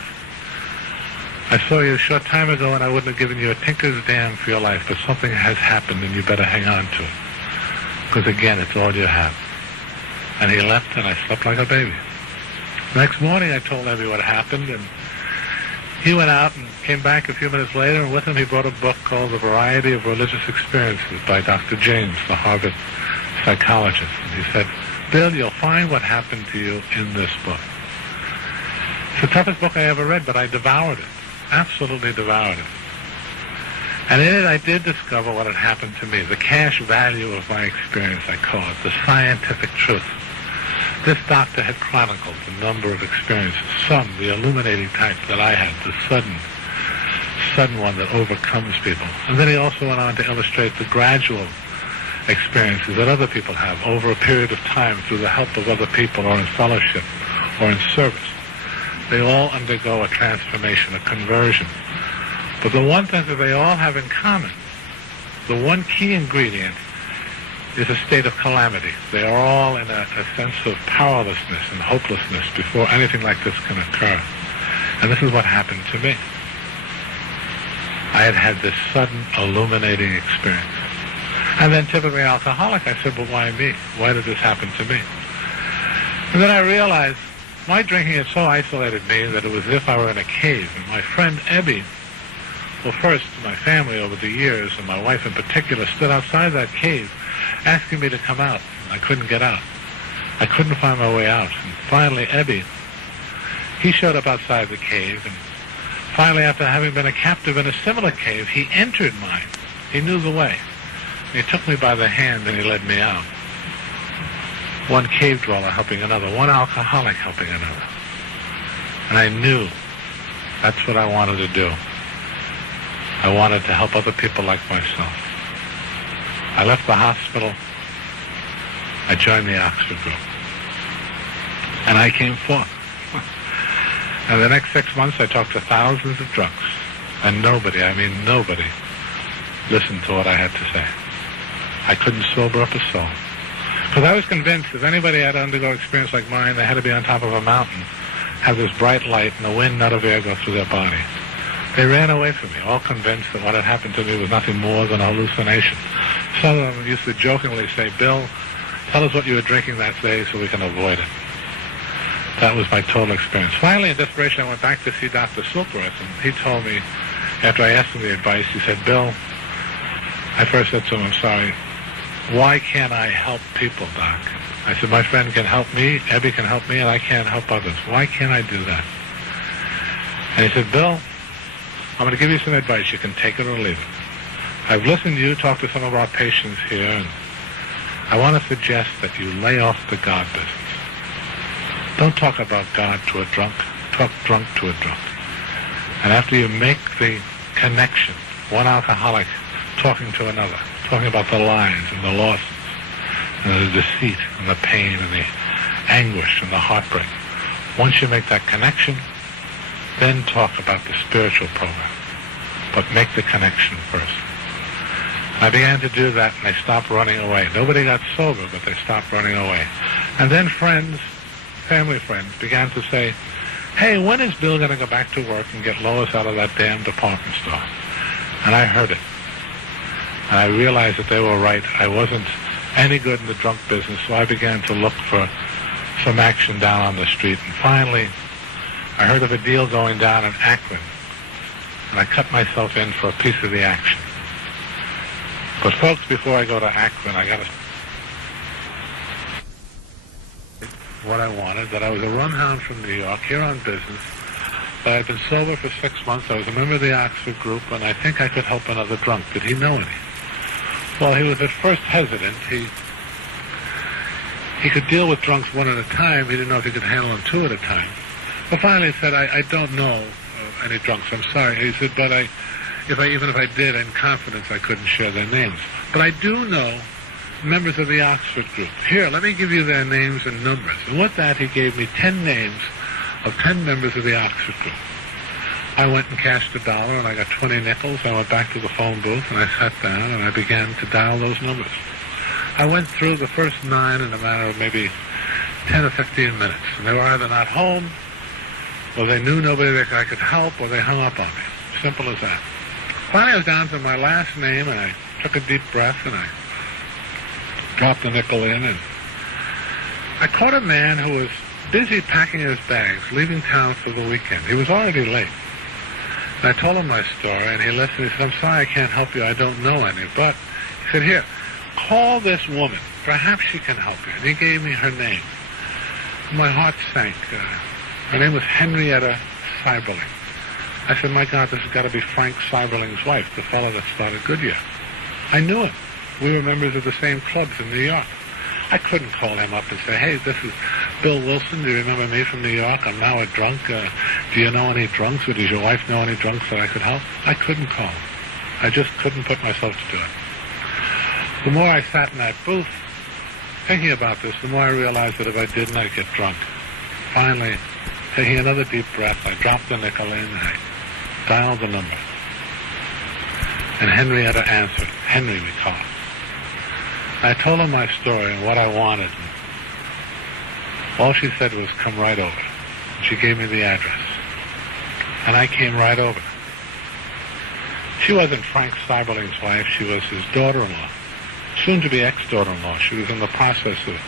I saw you a short time ago, and I wouldn't have given you a tinker's damn for your life, but something has happened, and you better hang on to it, because, again, it's all you have. And he left, and I slept like a baby. Next morning, I told Evie what happened, and he went out and came back a few minutes later, and with him he brought a book called The Variety of Religious Experiences by Dr. James, the Harvard psychologist. And he said, Bill, you'll find what happened to you in this book. It's the toughest book I ever read, but I devoured it, absolutely devoured it. And in it I did discover what had happened to me, the cash value of my experience, I call it, the scientific truth. This doctor had chronicled a number of experiences, some the illuminating type that I had, the sudden one that overcomes people. And then he also went on to illustrate the gradual experiences that other people have over a period of time through the help of other people or in fellowship or in service. They all undergo a transformation, a conversion. But the one thing that they all have in common, the one key ingredient, is a state of calamity. They are all in a sense of powerlessness and hopelessness before anything like this can occur. And this is what happened to me. I had had this sudden illuminating experience. And then typically alcoholic, I said, but why me? Why did this happen to me? And then I realized my drinking had so isolated me that it was as if I were in a cave. And my friend Ebby, well, first my family over the years, and my wife in particular, stood outside that cave asking me to come out. I couldn't get out. I couldn't find my way out. And finally, Ebby, he showed up outside the cave, and finally, after having been a captive in a similar cave, he entered mine. He knew the way. He took me by the hand and he led me out. One cave dweller helping another, one alcoholic helping another. And I knew that's what I wanted to do. I wanted to help other people like myself. I left the hospital. I joined the Oxford group. And I came forth. And the next 6 months I talked to thousands of drunks. And nobody, I mean nobody, listened to what I had to say. I couldn't sober up a soul. Because I was convinced if anybody had to undergo experience like mine, they had to be on top of a mountain, have this bright light and a wind nut of air go through their body. They ran away from me, all convinced that what had happened to me was nothing more than a hallucination. Some of them used to jokingly say, Bill, tell us what you were drinking that day so we can avoid it. That was my total experience. Finally, in desperation, I went back to see Dr. Silkworth, and he told me, after I asked him the advice, he said, Bill, I first said to him, I'm sorry, why can't I help people, Doc? I said, my friend can help me, Ebby can help me, and I can't help others. Why can't I do that? And he said, Bill, I'm going to give you some advice. You can take it or leave it. I've listened to you talk to some of our patients here, and I want to suggest that you lay off the God business. Don't talk about God to a drunk. Talk drunk to a drunk. And after you make the connection, one alcoholic talking to another, talking about the lies and the losses and the deceit and the pain and the anguish and the heartbreak. Once you make that connection, then talk about the spiritual program. But make the connection first. I began to do that, and they stopped running away. Nobody got sober, but they stopped running away. And then friends, family friends, began to say, hey, when is Bill going to go back to work and get Lois out of that damn department store? And I heard it. And I realized that they were right. I wasn't any good in the drunk business, so I began to look for some action down on the street. And finally, I heard of a deal going down in Akron, and I cut myself in for a piece of the action. But folks, before I go to Akron, I got to what I wanted, that I was a rumhound from New York, here on business, but I'd been sober for 6 months. I was a member of the Oxford group, and I think I could help another drunk. Did he know any? Well, he was at first hesitant. He could deal with drunks one at a time. He didn't know if he could handle them two at a time. But finally he said, I don't know any drunks. I'm sorry. He said, but even if I did, in confidence, I couldn't share their names. But I do know members of the Oxford group. Here, let me give you their names and numbers. And with that, he gave me 10 names of 10 members of the Oxford group. I went and cashed $1, and I got 20 nickels. I went back to the phone booth, and I sat down, and I began to dial those numbers. I went through the first 9 in a matter of maybe 10 or 15 minutes. And they were either not home, or they knew nobody that I could help, or they hung up on me. Simple as that. Finally, I was down to my last name, and I took a deep breath, and I dropped the nickel in, and I caught a man who was busy packing his bags, leaving town for the weekend. He was already late. And I told him my story, and he listened. He said, I'm sorry I can't help you. I don't know any. But he said, here, call this woman. Perhaps she can help you. And he gave me her name. My heart sank. Her name was Henrietta Seiberling. I said, my God, this has got to be Frank Seiberling's wife, the fellow that started Goodyear. I knew him. We were members of the same clubs in New York. I couldn't call him up and say, hey, this is Bill Wilson. Do you remember me from New York? I'm now a drunk. Do you know any drunks, or does your wife know any drunks that I could help? I couldn't call him. I just couldn't put myself to do it. The more I sat in that booth thinking about this, the more I realized that if I didn't, I'd get drunk. Finally, taking another deep breath, I dropped the nickel in, and I dialed the number. And Henrietta answered. Henry, we call her. I told her my story and what I wanted. And all she said was, come right over. And she gave me the address. And I came right over. She wasn't Frank Seiberling's wife. She was his daughter-in-law, soon-to-be ex-daughter-in-law. She was in the process of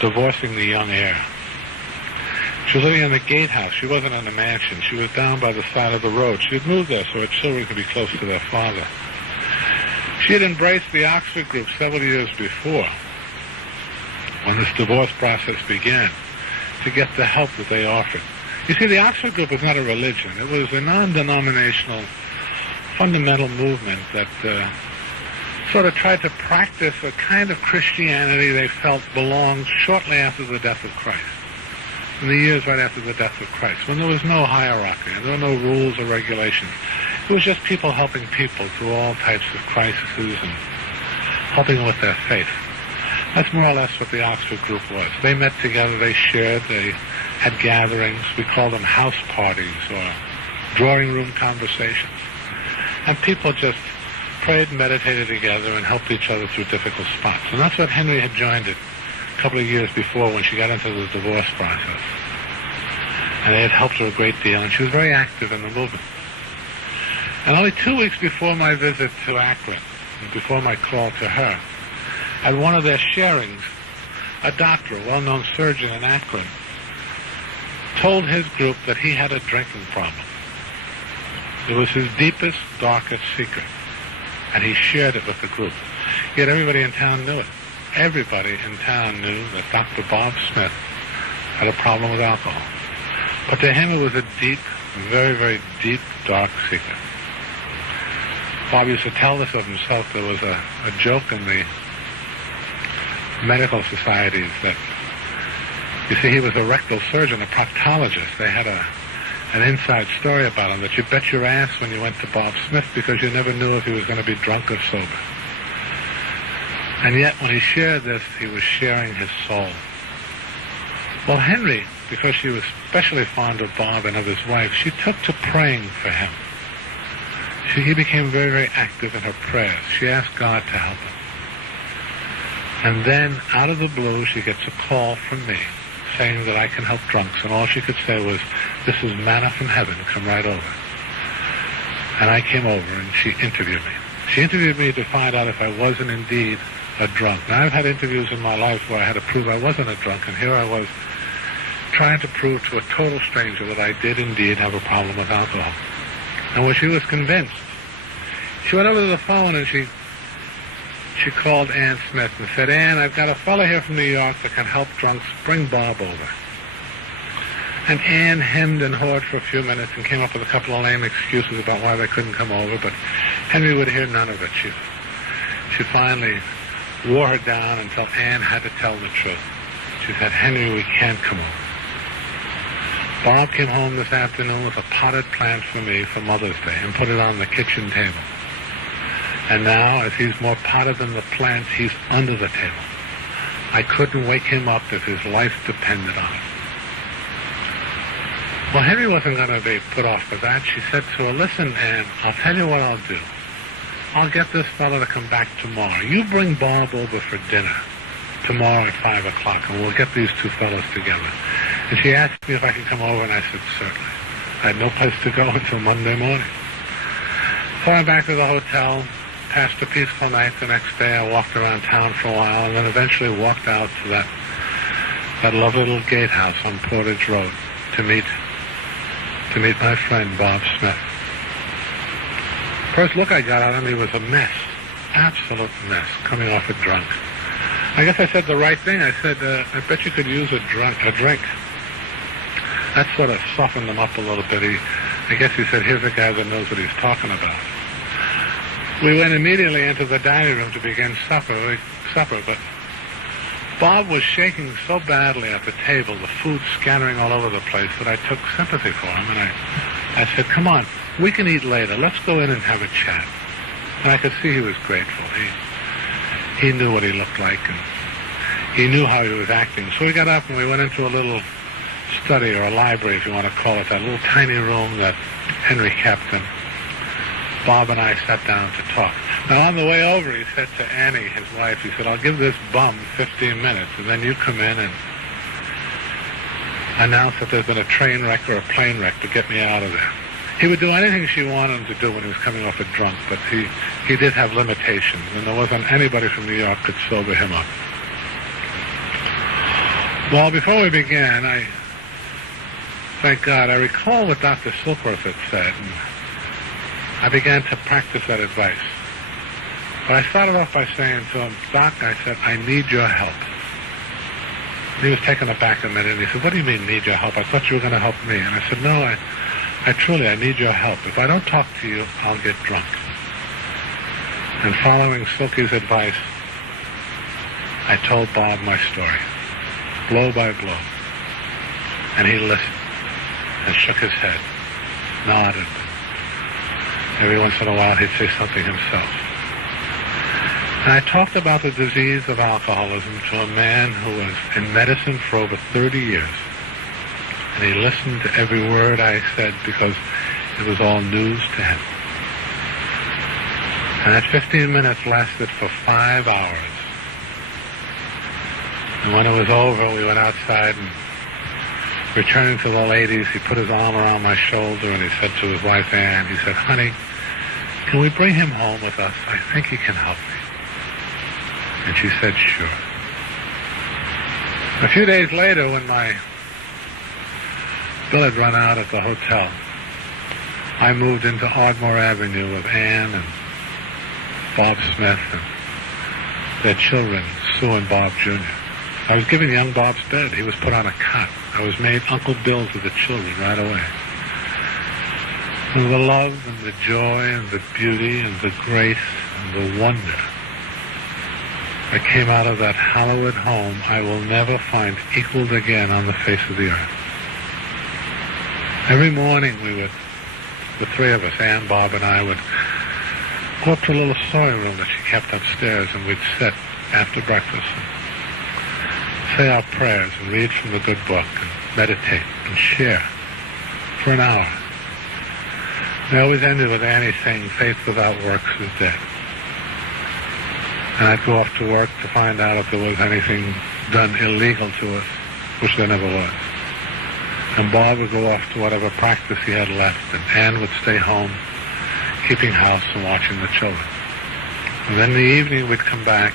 divorcing the young heir. She was living in the gatehouse. She wasn't in a mansion. She was down by the side of the road. She had moved there so her children could be close to their father. She had embraced the Oxford group several years before, when this divorce process began, to get the help that they offered. You see, the Oxford group was not a religion. It was a non-denominational, fundamental movement that sort of tried to practice a kind of Christianity they felt belonged shortly after the death of Christ, in the years right after the death of Christ, when there was no hierarchy and there were no rules or regulations. It was just people helping people through all types of crises and helping with their faith. That's more or less what the Oxford group was. They met together, they shared, they had gatherings. We called them house parties or drawing room conversations. And people just prayed and meditated together and helped each other through difficult spots. And that's what Henry had joined it a couple of years before when she got into the divorce process. And they had helped her a great deal, and she was very active in the movement. And only 2 weeks before my visit to Akron, and before my call to her, at one of their sharings, a doctor, a well-known surgeon in Akron, told his group that he had a drinking problem. It was his deepest, darkest secret, and he shared it with the group. Yet everybody in town knew it. Everybody in town knew that Dr. Bob Smith had a problem with alcohol. But to him it was a deep, very, very deep, dark secret. Bob used to tell this of himself. There was a joke in the medical societies that, you see, he was a rectal surgeon, a proctologist. They had an inside story about him that you bet your ass when you went to Bob Smith because you never knew if he was going to be drunk or sober. And yet when he shared this, he was sharing his soul. Well, Henry, because she was especially fond of Bob and of his wife, she took to praying for him. He became very, very active in her prayers. She asked God to help him. And then, out of the blue, she gets a call from me saying that I can help drunks. And all she could say was, this is manna from heaven, come right over. And I came over and she interviewed me. She interviewed me to find out if I wasn't indeed a drunk. Now, I've had interviews in my life where I had to prove I wasn't a drunk, and here I was trying to prove to a total stranger that I did indeed have a problem with alcohol. And when she was convinced, she went over to the phone and she called Ann Smith and said, Ann, I've got a fellow here from New York that can help drunks. Bring Bob over. And Ann hemmed and hawed for a few minutes and came up with a couple of lame excuses about why they couldn't come over, but Henry would hear none of it. She finally wore her down until Ann had to tell the truth. She said, Henry, we can't come over. Bob came home this afternoon with a potted plant for me for Mother's Day and put it on the kitchen table. And now, as he's more potted than the plant, he's under the table. I couldn't wake him up if his life depended on it. Well, Henry wasn't going to be put off by that. She said to her, listen, Ann, I'll tell you what I'll do. I'll get this fellow to come back tomorrow. You bring Bob over for dinner tomorrow at 5 o'clock, and we'll get these two fellows together. And she asked me if I could come over, and I said, certainly. I had no place to go until Monday morning. So I went back to the hotel, passed a peaceful night. The next day I walked around town for a while, and then eventually walked out to that lovely little gatehouse on Portage Road to meet my friend Bob Smith. First look I got at him, he was a mess, absolute mess, coming off a drunk. I guess I said the right thing. I said, I bet you could use a drink. That sort of softened him up a little bit. I guess he said, here's a guy that knows what he's talking about. We went immediately into the dining room to begin supper, but Bob was shaking so badly at the table, the food scattering all over the place, that I took sympathy for him, and I said, come on, we can eat later. Let's go in and have a chat. And I could see he was grateful. He knew what he looked like, and he knew how he was acting. So we got up and we went into a little study, or a library, if you want to call it, that little tiny room that Henry kept, and Bob and I sat down to talk. Now, on the way over, he said to Annie, his wife, he said, I'll give this bum 15 minutes, and then you come in and announce that there's been a train wreck or a plane wreck to get me out of there. He would do anything she wanted him to do when he was coming off a drunk, but he did have limitations, and there wasn't anybody from New York could sober him up. Well, before we began, thank God, I recall what Dr. Silkworth had said, and I began to practice that advice. But I started off by saying to him, Doc, I said, I need your help. And he was taken aback a minute, and he said, what do you mean, need your help? I thought you were going to help me. And I said, no, I truly need your help. If I don't talk to you, I'll get drunk. And following Silky's advice, I told Bob my story, blow by blow. And he listened and shook his head, nodded. Every once in a while, he'd say something himself. And I talked about the disease of alcoholism to a man who was in medicine for over 30 years. And he listened to every word I said because it was all news to him. And that 15 minutes lasted for 5 hours. And when it was over, we went outside, and returning to the ladies, he put his arm around my shoulder and he said to his wife, Ann, he said, honey, can we bring him home with us? I think he can help me. And she said, sure. A few days later, when my bill had run out at the hotel, I moved into Ardmore Avenue with Ann and Bob Smith and their children, Sue and Bob Jr. I was giving young Bob's bed. He was put on a cot. I was made Uncle Bill to the children right away. And the love and the joy and the beauty and the grace and the wonder that came out of that hallowed home I will never find equaled again on the face of the earth. Every morning the three of us, Ann, Bob, and I, would go up to a little sewing room that she kept upstairs, and we'd sit after breakfast and say our prayers and read from the good book and meditate and share for an hour. They always ended with Annie saying, faith without works is dead. And I'd go off to work to find out if there was anything done illegal to us, which there never was. And Bob would go off to whatever practice he had left, and Ann would stay home, keeping house and watching the children. And then in the evening we'd come back,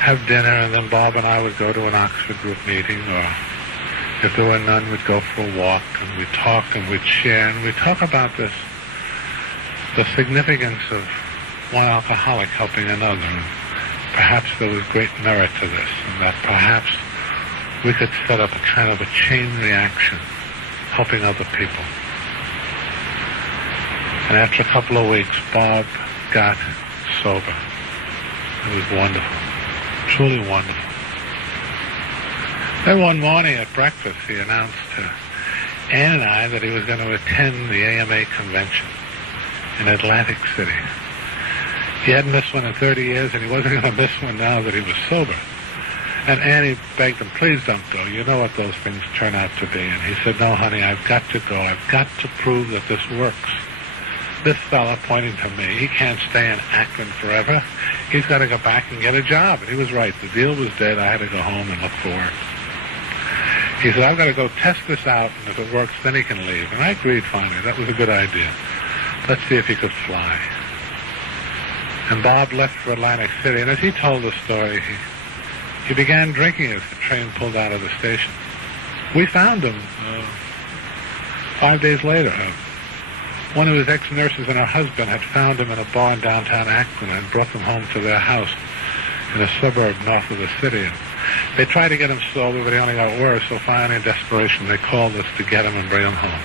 have dinner, and then Bob and I would go to an Oxford group meeting, or if there were none, we'd go for a walk, and we'd talk, and we'd share, and we'd talk about this, the significance of one alcoholic helping another. And perhaps there was great merit to this, and that perhaps we could set up a kind of a chain reaction, helping other people. And after a couple of weeks, Bob got sober. It was wonderful, truly wonderful. Then one morning at breakfast, he announced to Ann and I that he was going to attend the AMA convention in Atlantic City. He hadn't missed one in 30 years, and he wasn't going to miss one now that he was sober. And Annie begged him, please don't go. You know what those things turn out to be. And he said, no, honey, I've got to go. I've got to prove that this works. this fella, pointing to me, he can't stay in Akron forever. He's got to go back and get a job. And he was right. The deal was dead. I had to go home and look for work. He said, I've got to go test this out, and if it works, then he can leave. And I agreed finally. That was a good idea. Let's see if he could fly. And Bob left for Atlantic City, and as he told the story, he began drinking as the train pulled out of the station. We found him 5 days later. One of his ex-nurses and her husband had found him in a bar in downtown Akron and brought him home to their house in a suburb north of the city. And they tried to get him sober, but he only got worse, so finally in desperation they called us to get him and bring him home.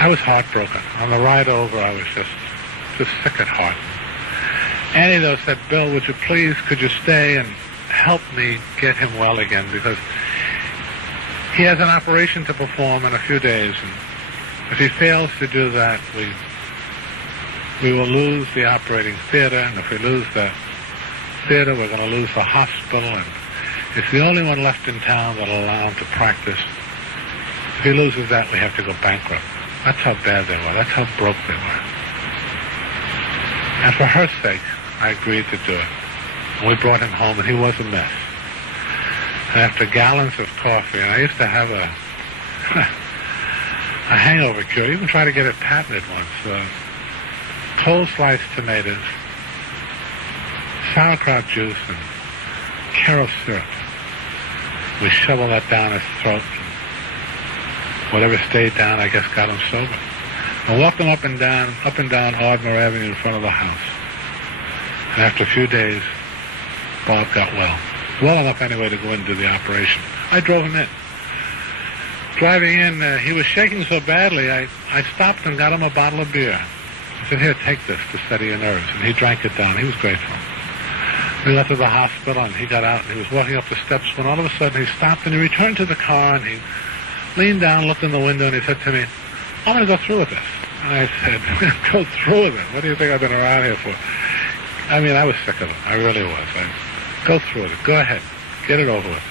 I was heartbroken. On the ride over, I was just sick at heart. Annie, though, said, Bill, could you stay and help me get him well again, because he has an operation to perform in a few days, and if he fails to do that, we will lose the operating theater, and if we lose the theater, we're going to lose the hospital, and it's the only one left in town that'll allow him to practice. If he loses that, we have to go bankrupt. That's how bad they were. That's how broke they were. And for her sake, I agreed to do it. And we brought him home, and he was a mess. And after gallons of coffee, and I used to have a hangover cure, even try to get it patented once. Cold sliced tomatoes, sauerkraut juice, and Karo syrup. We shoveled that down his throat. Whatever stayed down, I guess, got him sober. I walked him up and down Ardmore Avenue in front of the house. And after a few days, Bob got well. Well enough anyway to go in and do the operation. I drove him in. Driving in, he was shaking so badly, I stopped and got him a bottle of beer. I said, here, take this to steady your nerves. And he drank it down. He was grateful. We left to the hospital, and he got out, and he was walking up the steps when all of a sudden he stopped, and he returned to the car, and he leaned down, looked in the window, and he said to me, I'm going to go through with this. And I said, go through with it? What do you think I've been around here for? I mean, I was sick of it. I really was. Go through with it. Go ahead. Get it over with.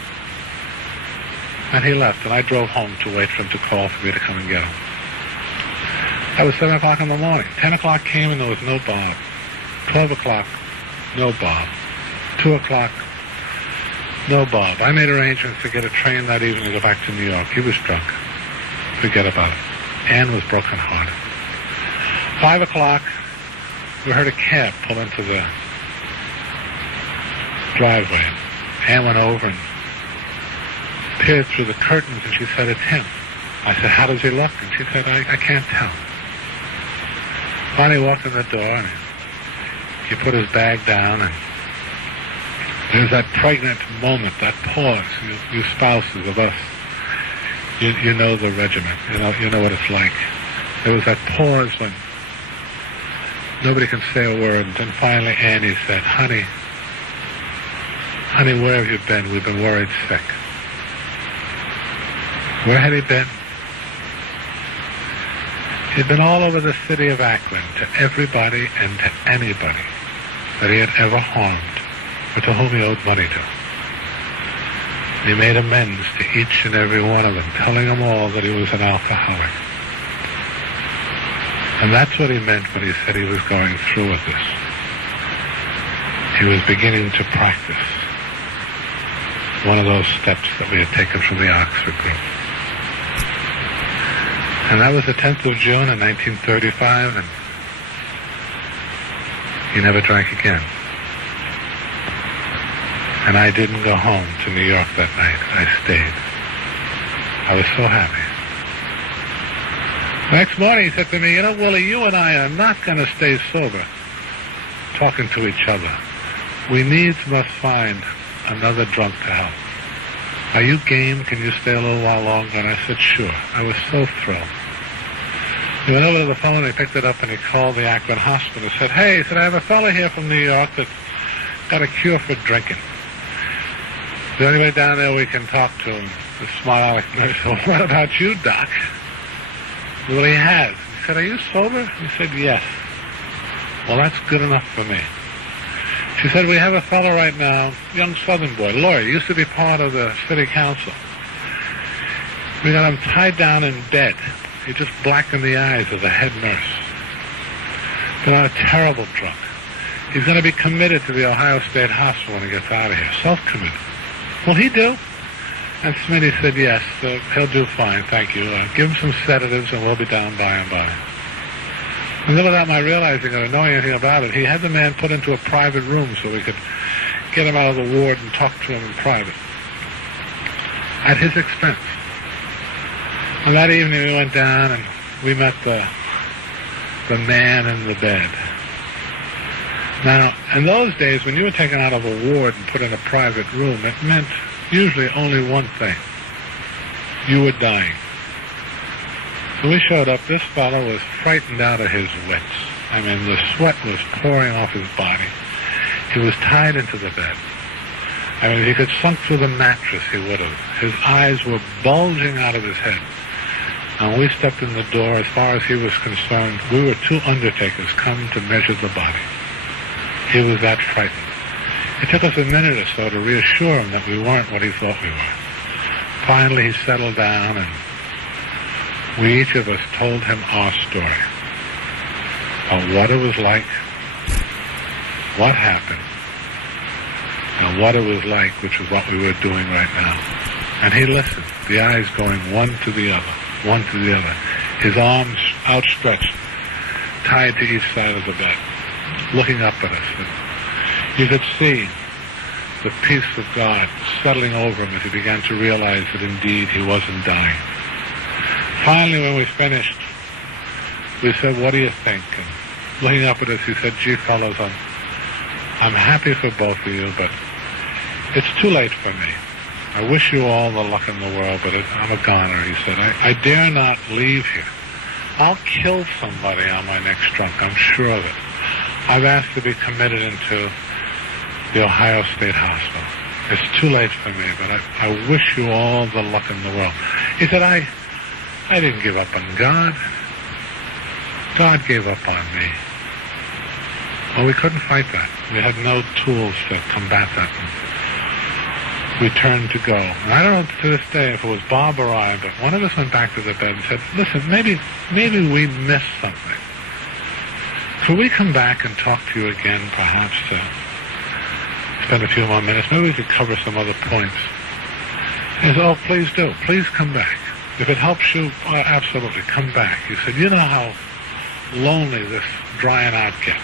And he left, and I drove home to wait for him to call for me to come and get him. That was 7 o'clock in the morning. 10 o'clock came, and there was no Bob. 12 o'clock, no Bob. 2 o'clock, no Bob. I made arrangements to get a train that evening to go back to New York. He was drunk. Forget about it. Ann was broken-hearted. 5 o'clock, we heard a cab pull into the driveway. Ann went over and peered through the curtains, and she said, it's him. I said, how does he look? And she said, I can't tell. Finally walked in the door, and he put his bag down, and there's that pregnant moment, that pause. You spouses of us, you know the regiment. You know what it's like. There was that pause when nobody can say a word, and then finally Annie said, honey, where have you been? We've been worried sick. Where had he been? He'd been all over the city of Akron, to everybody and to anybody that he had ever harmed or to whom he owed money to. He made amends to each and every one of them, telling them all that he was an alcoholic. And that's what he meant when he said he was going through with this. He was beginning to practice one of those steps that we had taken from the Oxford group. And that was the 10th of June in 1935, and he never drank again. And I didn't go home to New York that night. I stayed. I was so happy. The next morning he said to me, Willie, you and I are not going to stay sober talking to each other. We needs must find another drunk to help. Are you game? Can you stay a little while longer? And I said, sure. I was so thrilled. He went over to the phone, and he picked it up, and he called the Akron hospital and said, hey, he said, I have a fellow here from New York that's got a cure for drinking. Is there anybody down there we can talk to? And the smile nurse said, well, what about you, Doc? Well, he has. He said, are you sober? He said, yes. Well, that's good enough for me. She said, we have a fellow right now, young Southern boy, lawyer, used to be part of the city council. We got him tied down in bed He just blackened the eyes of the head nurse. Been on a terrible drug. He's going to be committed to the Ohio State Hospital when he gets out of here. Self-committed. Will he do? And Smitty said, yes, he'll do fine, thank you. Give him some sedatives and we'll be down by and by. And then without my realizing or knowing anything about it, he had the man put into a private room so we could get him out of the ward and talk to him in private. At his expense. And that evening we went down and we met the man in the bed. Now, in those days, when you were taken out of a ward and put in a private room, it meant usually only one thing. You were dying. So we showed up. This fellow was frightened out of his wits. I mean, the sweat was pouring off his body. He was tied into the bed. I mean, if he could sunk through the mattress, he would have. His eyes were bulging out of his head. And when we stepped in the door, as far as he was concerned, we were two undertakers come to measure the body. He was that frightened. It took us a minute or so to reassure him that we weren't what he thought we were. Finally, he settled down, and we each of us told him our story of what it was like, what happened, and what it was like, which is what we were doing right now. And he listened, the eyes going one to the other, one to the other, his arms outstretched, tied to each side of the bed, looking up at us. And you could see the peace of God settling over him as he began to realize that indeed he wasn't dying. Finally, when we finished, we said, what do you think? And looking up at us, he said, gee, fellows, I'm happy for both of you, but it's too late for me. I wish you all the luck in the world, but I'm a goner, he said. I dare not leave here. I'll kill somebody on my next drunk, I'm sure of it. I've asked to be committed into the Ohio State Hospital. It's too late for me, but I wish you all the luck in the world. He said, I didn't give up on God. God gave up on me. Well, we couldn't fight that. We had no tools to combat that. We turned to go. And I don't know to this day if it was Bob or I, but one of us went back to the bed and said, listen, maybe we missed something. Could we come back and talk to you again, perhaps, to spend a few more minutes? Maybe we could cover some other points. He said, oh, please do. Please come back. If it helps you, absolutely, come back. He said, you know how lonely this drying out gets.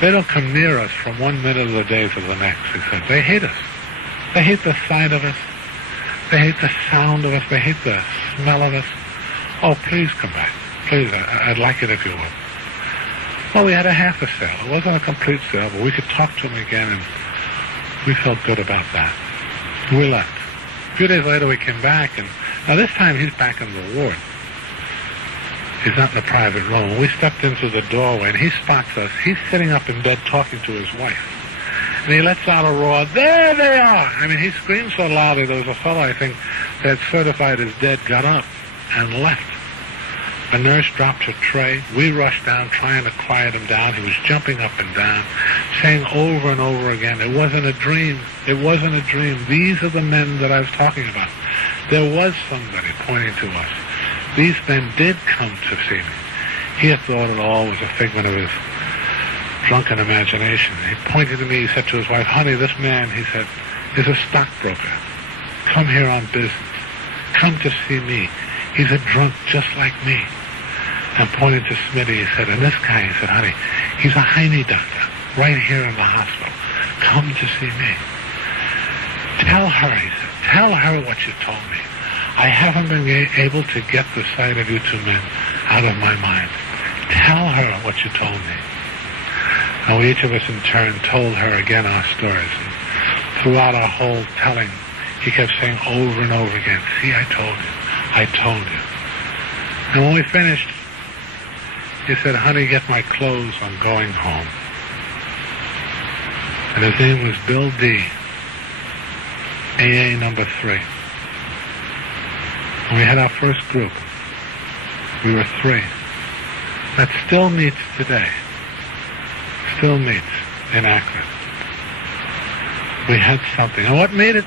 They don't come near us from one minute of the day to the next, he said. They hate us. They hate the sight of us. They hate the sound of us. They hate the smell of us. Oh, please come back. Please, I'd like it if you would. Well, we had a half a sale. It wasn't a complete sale, but we could talk to him again, and we felt good about that. We left. A few days later, we came back, and now this time he's back in the ward. He's not in the private room. When we stepped into the doorway, and he spots us. He's sitting up in bed talking to his wife. And he lets out a roar, there they are! I mean, he screamed so loudly, there was a fellow, I think, that certified as dead, got up and left. A nurse dropped her tray. We rushed down, trying to quiet him down. He was jumping up and down, saying over and over again, it wasn't a dream. It wasn't a dream. These are the men that I was talking about. There was somebody pointing to us. These men did come to see me. He had thought it all was a figment of his drunken imagination. He pointed to me. He said to his wife, honey, this man, he said, is a stockbroker. Come here on business. Come to see me. He's a drunk just like me. And pointed to Smitty, he said, and this guy, he said, honey, he's a Heine doctor right here in the hospital. Come to see me. Tell her, he said, tell her what you told me. I haven't been able to get the sight of you two men out of my mind. Tell her what you told me. And we each of us in turn told her again our stories. And throughout our whole telling, he kept saying over and over again, see, I told you. I told you. And when we finished, he said, honey, get my clothes, I'm going home. And his name was Bill D., AA number 3. When we had our first group, we were 3. That still meets today. Still meets in Akron. We had something. And what made it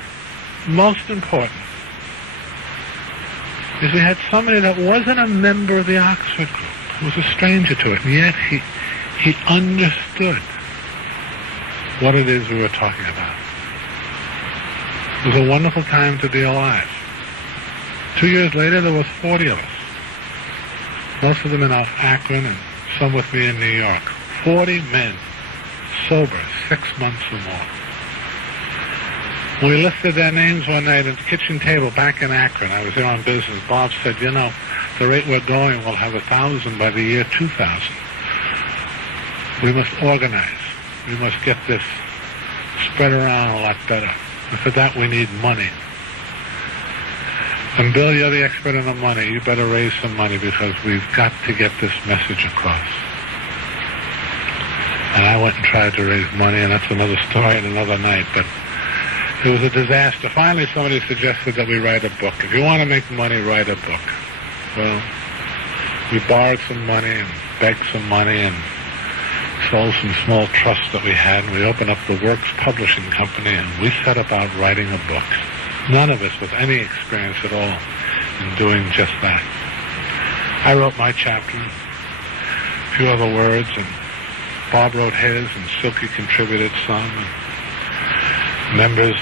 most important is we had somebody that wasn't a member of the Oxford group, who was a stranger to it, and yet he understood what it is we were talking about. It was a wonderful time to be alive. 2 years later, there was 40 of us. Most of them in Akron and some with me in New York. 40 men, sober, 6 months or more. We listed their names one night at the kitchen table back in Akron. I was there on business. Bob said, you know, the rate we're going, we'll have 1,000 by the year 2000. We must organize. We must get this spread around a lot better. And for that, we need money. And Bill, you're the expert on the money. You better raise some money because we've got to get this message across. And I went and tried to raise money, and that's another story and another night. But it was a disaster. Finally, somebody suggested that we write a book. If you want to make money, write a book. Well, we borrowed some money and begged some money and sold some small trusts that we had, and we opened up the Works Publishing Company, and we set about writing a book. None of us with any experience at all in doing just that. I wrote my chapter, a few other words, and Bob wrote his, and Silky contributed some, and members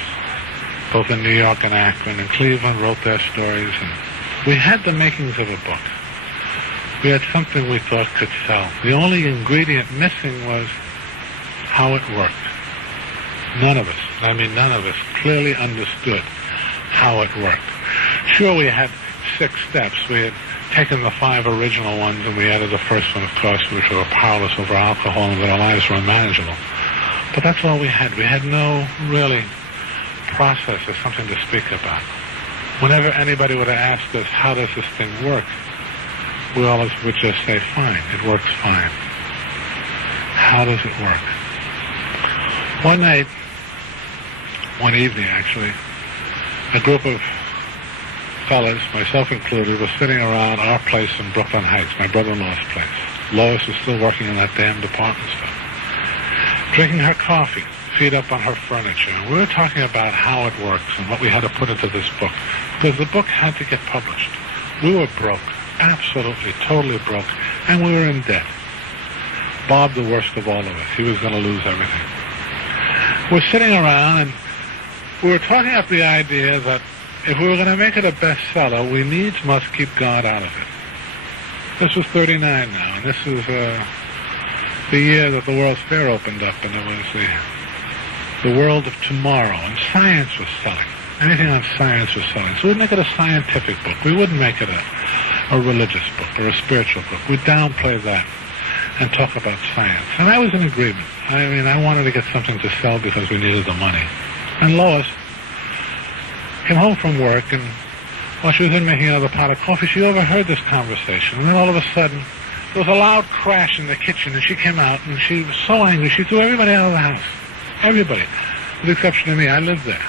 both in New York and Akron and Cleveland wrote their stories, and we had the makings of a book. We had something we thought could sell. The only ingredient missing was how it worked. None of us, clearly understood how it worked. Sure, we had 6 steps. We had taken the 5 original ones, and we added the first one, of course, which were powerless over alcohol and that our lives were unmanageable. But that's all we had. We had no really process or something to speak about. Whenever anybody would have asked us, how does this thing work, we always would just say, fine, it works fine. How does it work? One night, one evening actually, a group of fellas, myself included, was sitting around our place in Brooklyn Heights, my brother-in-law's place. Lois was still working in that damn department store, drinking her coffee, feet up on her furniture. And we were talking about how it works and what we had to put into this book, because the book had to get published. We were broke, absolutely, totally broke, and we were in debt. Bob, the worst of all of us. He was going to lose everything. We're sitting around, and we were talking up the idea that if we were going to make it a bestseller, we needs must keep God out of it. This was 39 now, and this was the year that the World's Fair opened up, and it was the world of tomorrow, and science was selling. Anything on science was selling. So we'd make it a scientific book. We wouldn't make it a religious book or a spiritual book. We'd downplay that and talk about science. And I was in agreement. I mean, I wanted to get something to sell because we needed the money. And Lois came home from work, and while she was in making another pot of coffee, she overheard this conversation. And then all of a sudden, there was a loud crash in the kitchen, and she came out, and she was so angry, she threw everybody out of the house. Everybody, with the exception of me. I lived there.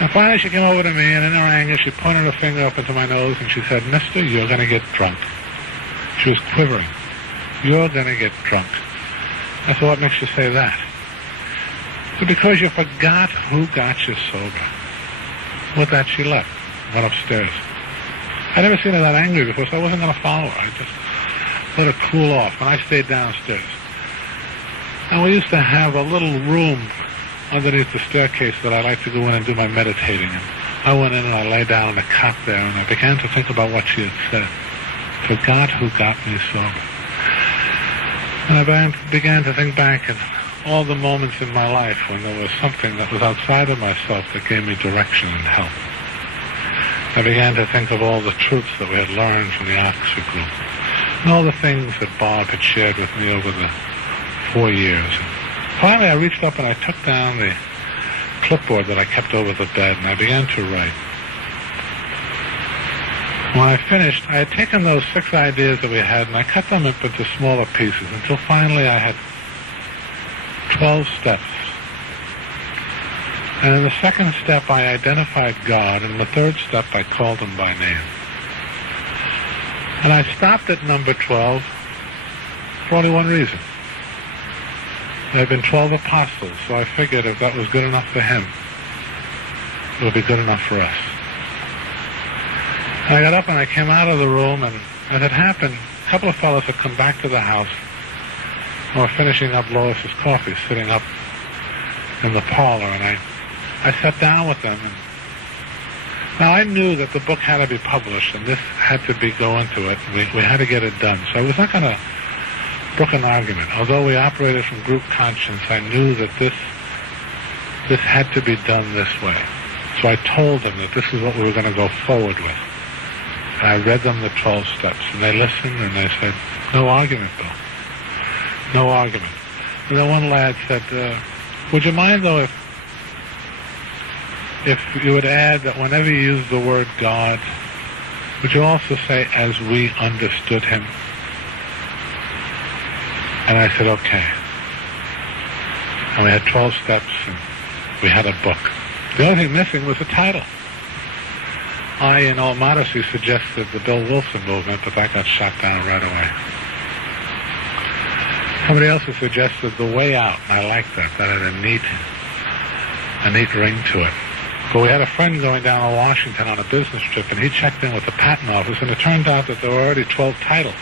And finally she came over to me, and in her anger, she pointed her finger up into my nose, and she said, "Mister, you're going to get drunk." She was quivering. "You're going to get drunk." I said, "What makes you say that?" She said, "Because you forgot who got you sober." With that, she left, went upstairs. I'd never seen her that angry before, so I wasn't going to follow her. I just let her cool off, and I stayed downstairs. And we used to have a little room underneath the staircase that I like to go in and do my meditating. And I went in and I lay down on a cot there, and I began to think about what she had said. "Forgot who got me sober." And I began to think back at all the moments in my life when there was something that was outside of myself that gave me direction and help. I began to think of all the truths that we had learned from the Oxford group, and all the things that Bob had shared with me over the 4 years. And finally, I reached up and I took down the clipboard that I kept over the bed, and I began to write. When I finished, I had taken those 6 ideas that we had, and I cut them up into smaller pieces until finally I had 12 steps. And in the second step, I identified God, and in the third step, I called him by name. And I stopped at number 12 for only one reason. There had been 12 apostles, so I figured if that was good enough for him, it would be good enough for us. And I got up and I came out of the room, and as it happened, a couple of fellows had come back to the house and were finishing up Lois's coffee, sitting up in the parlor, and I sat down with them. And now I knew that the book had to be published, and this had to go into it. We had to get it done. So I was not going to brook an argument. Although we operated from group conscience, I knew that this had to be done this way. So I told them that this is what we were going to go forward with. And I read them the 12 steps, and they listened, and they said, "No argument, Bill. No argument." And then one lad said, "Would you mind, though, if you would add that whenever you use the word God, would you also say, 'as we understood him'?" And I said, "Okay." And we had 12 steps, and we had a book. The only thing missing was a title. I, in all modesty, suggested the Bill Wilson movement, but that got shot down right away. Somebody else had suggested The Way Out, and I liked that. That had a neat ring to it. But we had a friend going down to Washington on a business trip, and he checked in with the patent office, and it turned out that there were already 12 titles,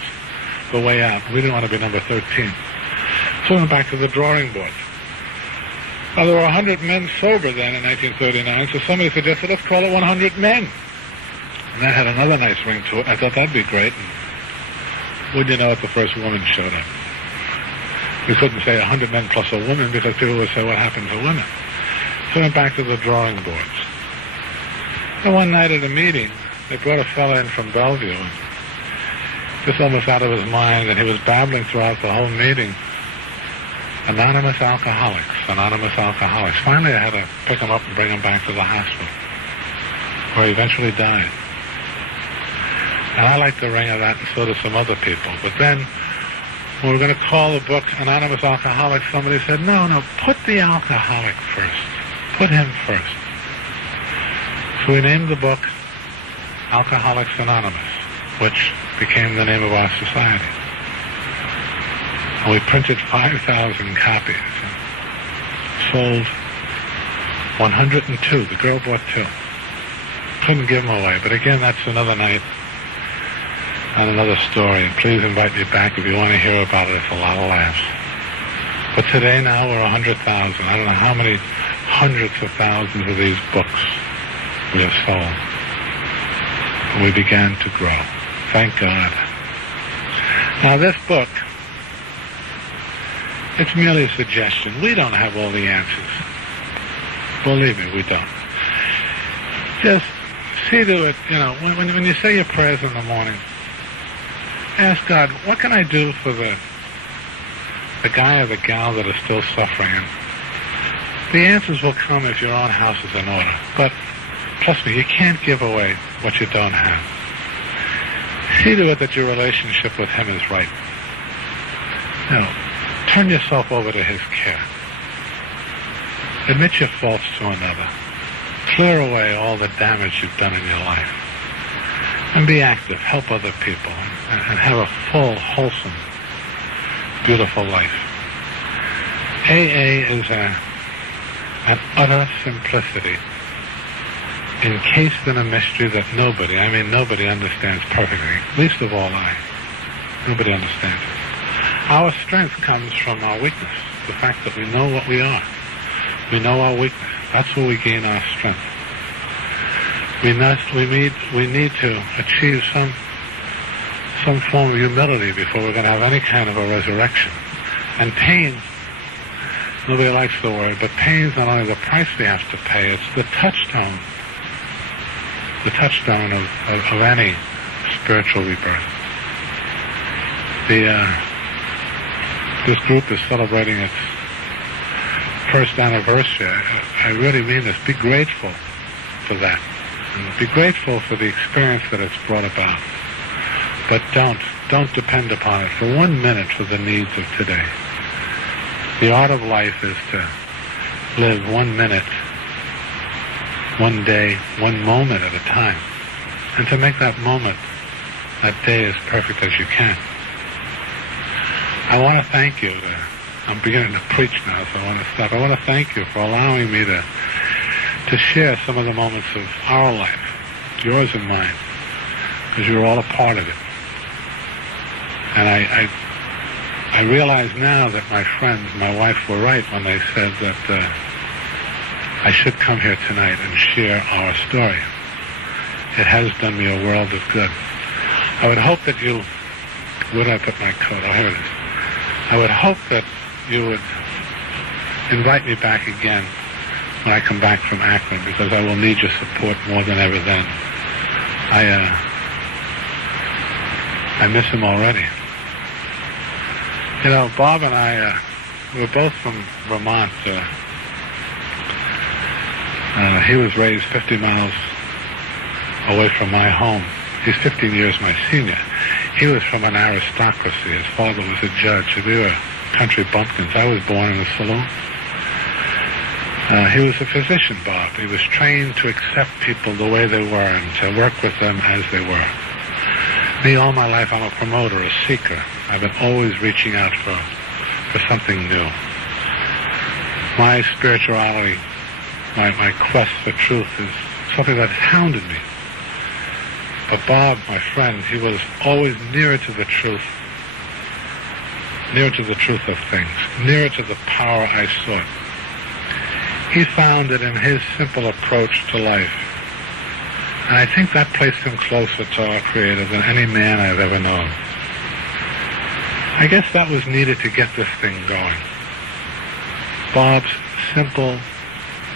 The Way Out. We didn't want to be number 13. So we went back to the drawing board. Now, there were 100 men sober then in 1939, so somebody suggested, let's call it 100 Men. And that had another nice ring to it. I thought that'd be great. And wouldn't you know it, the first woman showed up. We couldn't say 100 men plus a woman because people would say, what happened to women? So we went back to the drawing boards. And one night at a meeting, they brought a fellow in from Bellevue, and just almost out of his mind, and he was babbling throughout the whole meeting. Anonymous alcoholics, anonymous alcoholics. Finally, I had to pick him up and bring him back to the hospital, where he eventually died. And I liked the ring of that, and so did some other people. But then, when we were going to call the book Anonymous Alcoholics, somebody said, no, put the alcoholic first. Put him first. So we named the book Alcoholics Anonymous, which became the name of our society. And we printed 5,000 copies and sold 102. The girl bought 2. Couldn't give them away. But again, that's another night and another story. Please invite me back if you want to hear about it. It's a lot of laughs. But today now we're 100,000. I don't know how many hundreds of thousands of these books we have sold. And we began to grow. Thank God. Now this book, it's merely a suggestion. We don't have all the answers. Believe me, we don't. Just see to it, when you say your prayers in the morning, ask God, what can I do for the guy or the gal that is still suffering? And the answers will come if your own house is in order. But trust me, you can't give away what you don't have. See to it that your relationship with him is right. Turn yourself over to his care. Admit your faults to another. Clear away all the damage you've done in your life. And be active. Help other people. And have a full, wholesome, beautiful life. AA is an utter simplicity, encased in a mystery that nobody understands perfectly. Least of all I. Nobody understands it. Our strength comes from our weakness, the fact that we know what we are. We know our weakness. That's where we gain our strength. We need to achieve some form of humility before we're going to have any kind of a resurrection. And pain, nobody likes the word, but pain is not only the price we have to pay, it's the touchstone of any spiritual rebirth. This group is celebrating its first anniversary. I really mean this. Be grateful for that. And be grateful for the experience that it's brought about. But don't depend upon it for 1 minute for the needs of today. The art of life is to live 1 minute, 1 day, 1 moment at a time. And to make that moment, that day as perfect as you can. I want to thank you. I'm beginning to preach now, so I want to stop. I want to thank you for allowing me to share some of the moments of our life, yours and mine. because you're all a part of it. And I realize now that my friends, my wife, were right when they said that I should come here tonight and share our story. It has done me a world of good. I would hope that you... Where did I put my coat? Oh, here it is. I would hope that you would invite me back again when I come back from Akron, because I will need your support more than ever then. I miss him already. You know, Bob and I, we're both from Vermont. He was raised 50 miles away from my home. He's 15 years my senior. He was from an aristocracy. His father was a judge. We were country bumpkins. I was born in a saloon. He was a physician, Bob. He was trained to accept people the way they were and to work with them as they were. Me, all my life, I'm a promoter, a seeker. I've been always reaching out for something new. My spirituality, my quest for truth is something that hounded me. But Bob, my friend, he was always nearer to the truth of things, nearer to the power I sought. He found it in his simple approach to life. And I think that placed him closer to our Creator than any man I've ever known. I guess that was needed to get this thing going. Bob's simple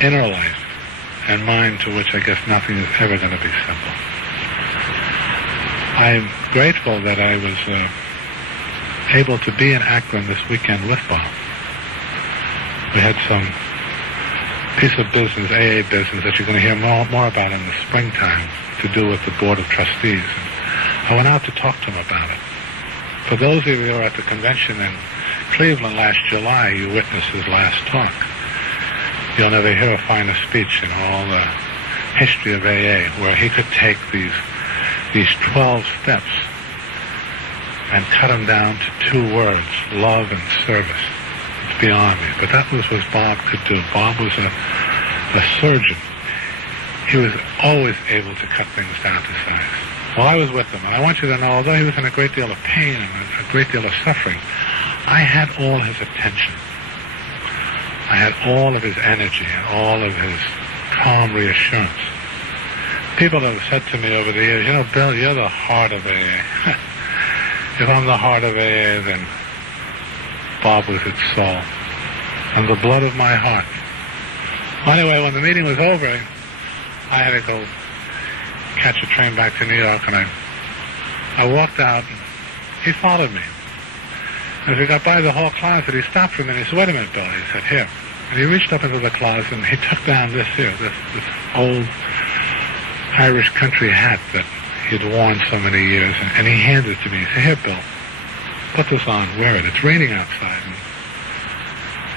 inner life, and mine, to which I guess nothing is ever going to be simple. I'm grateful that I was able to be in Akron this weekend with Bob. We had some piece of business, AA business, that you're going to hear more about in the springtime, to do with the Board of Trustees. And I went out to talk to him about it. For those of you who were at the convention in Cleveland last July, you witnessed his last talk. You'll never hear a finer speech in all the history of AA, where he could take these 12 steps and cut them down to 2 words, love and service. It's beyond me. But that was what Bob could do. Bob was a surgeon. He was always able to cut things down to size. Well, I was with him, and I want you to know, although he was in a great deal of pain and a great deal of suffering, I had all his attention. I had all of his energy and all of his calm reassurance. People have said to me over the years, you know, Bill, you're the heart of AA. If I'm the heart of AA, then Bob was its soul. I'm the blood of my heart. Well, anyway, when the meeting was over, I had to go catch a train back to New York, and I walked out, and he followed me. As we got by the hall closet, he stopped for a minute. He said, wait a minute, Bill. He said, here. And he reached up into the closet, and he took down this old Irish country hat that he'd worn so many years, and he handed it to me. He said, here, Bill, put this on, wear it. It's raining outside, and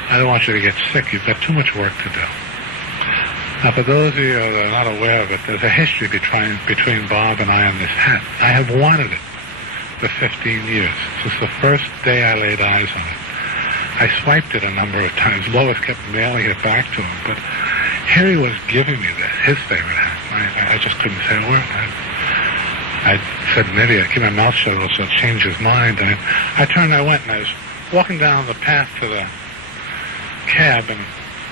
I don't want you to get sick. You've got too much work to do. Now, for those of you that are not aware of it, there's a history between Bob and I on this hat. I have wanted it for 15 years, since the first day I laid eyes on it. I swiped it a number of times. Lois kept mailing it back to him, but here he was giving me this, his favorite hat. I just couldn't say a word. I said, maybe I keep my mouth shut, so it'll change his mind. And I turned, I went, and I was walking down the path to the cab, and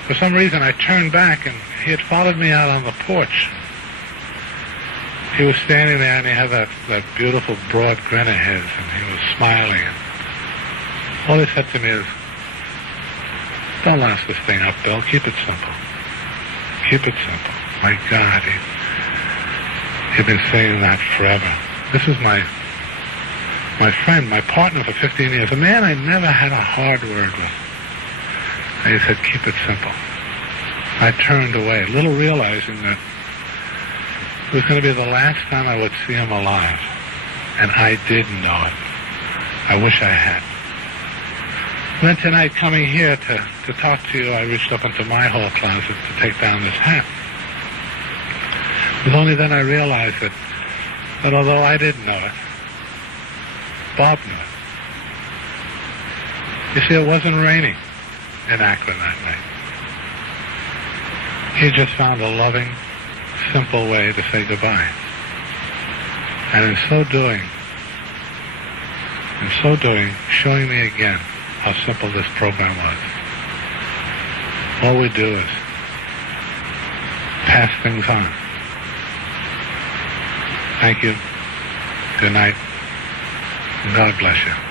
for some reason I turned back, and he had followed me out on the porch. He was standing there, and he had that beautiful broad grin of his, and he was smiling. And all he said to me is, don't last this thing up, Bill. Keep it simple. Keep it simple. My God, he'd been saying that forever. This is my friend, my partner for 15 years, a man I never had a hard word with. And he said, keep it simple. I turned away, little realizing that it was going to be the last time I would see him alive. And I did know it. I wish I had. And then tonight, coming here to talk to you, I reached up into my hall closet to take down this hat. It was only then I realized that although I didn't know it, Bob knew it. You see, it wasn't raining in Akron that night. He just found a loving, simple way to say goodbye. And in so doing, showing me again how simple this program was. All we do is pass things on. Thank you. Good night. And God bless you.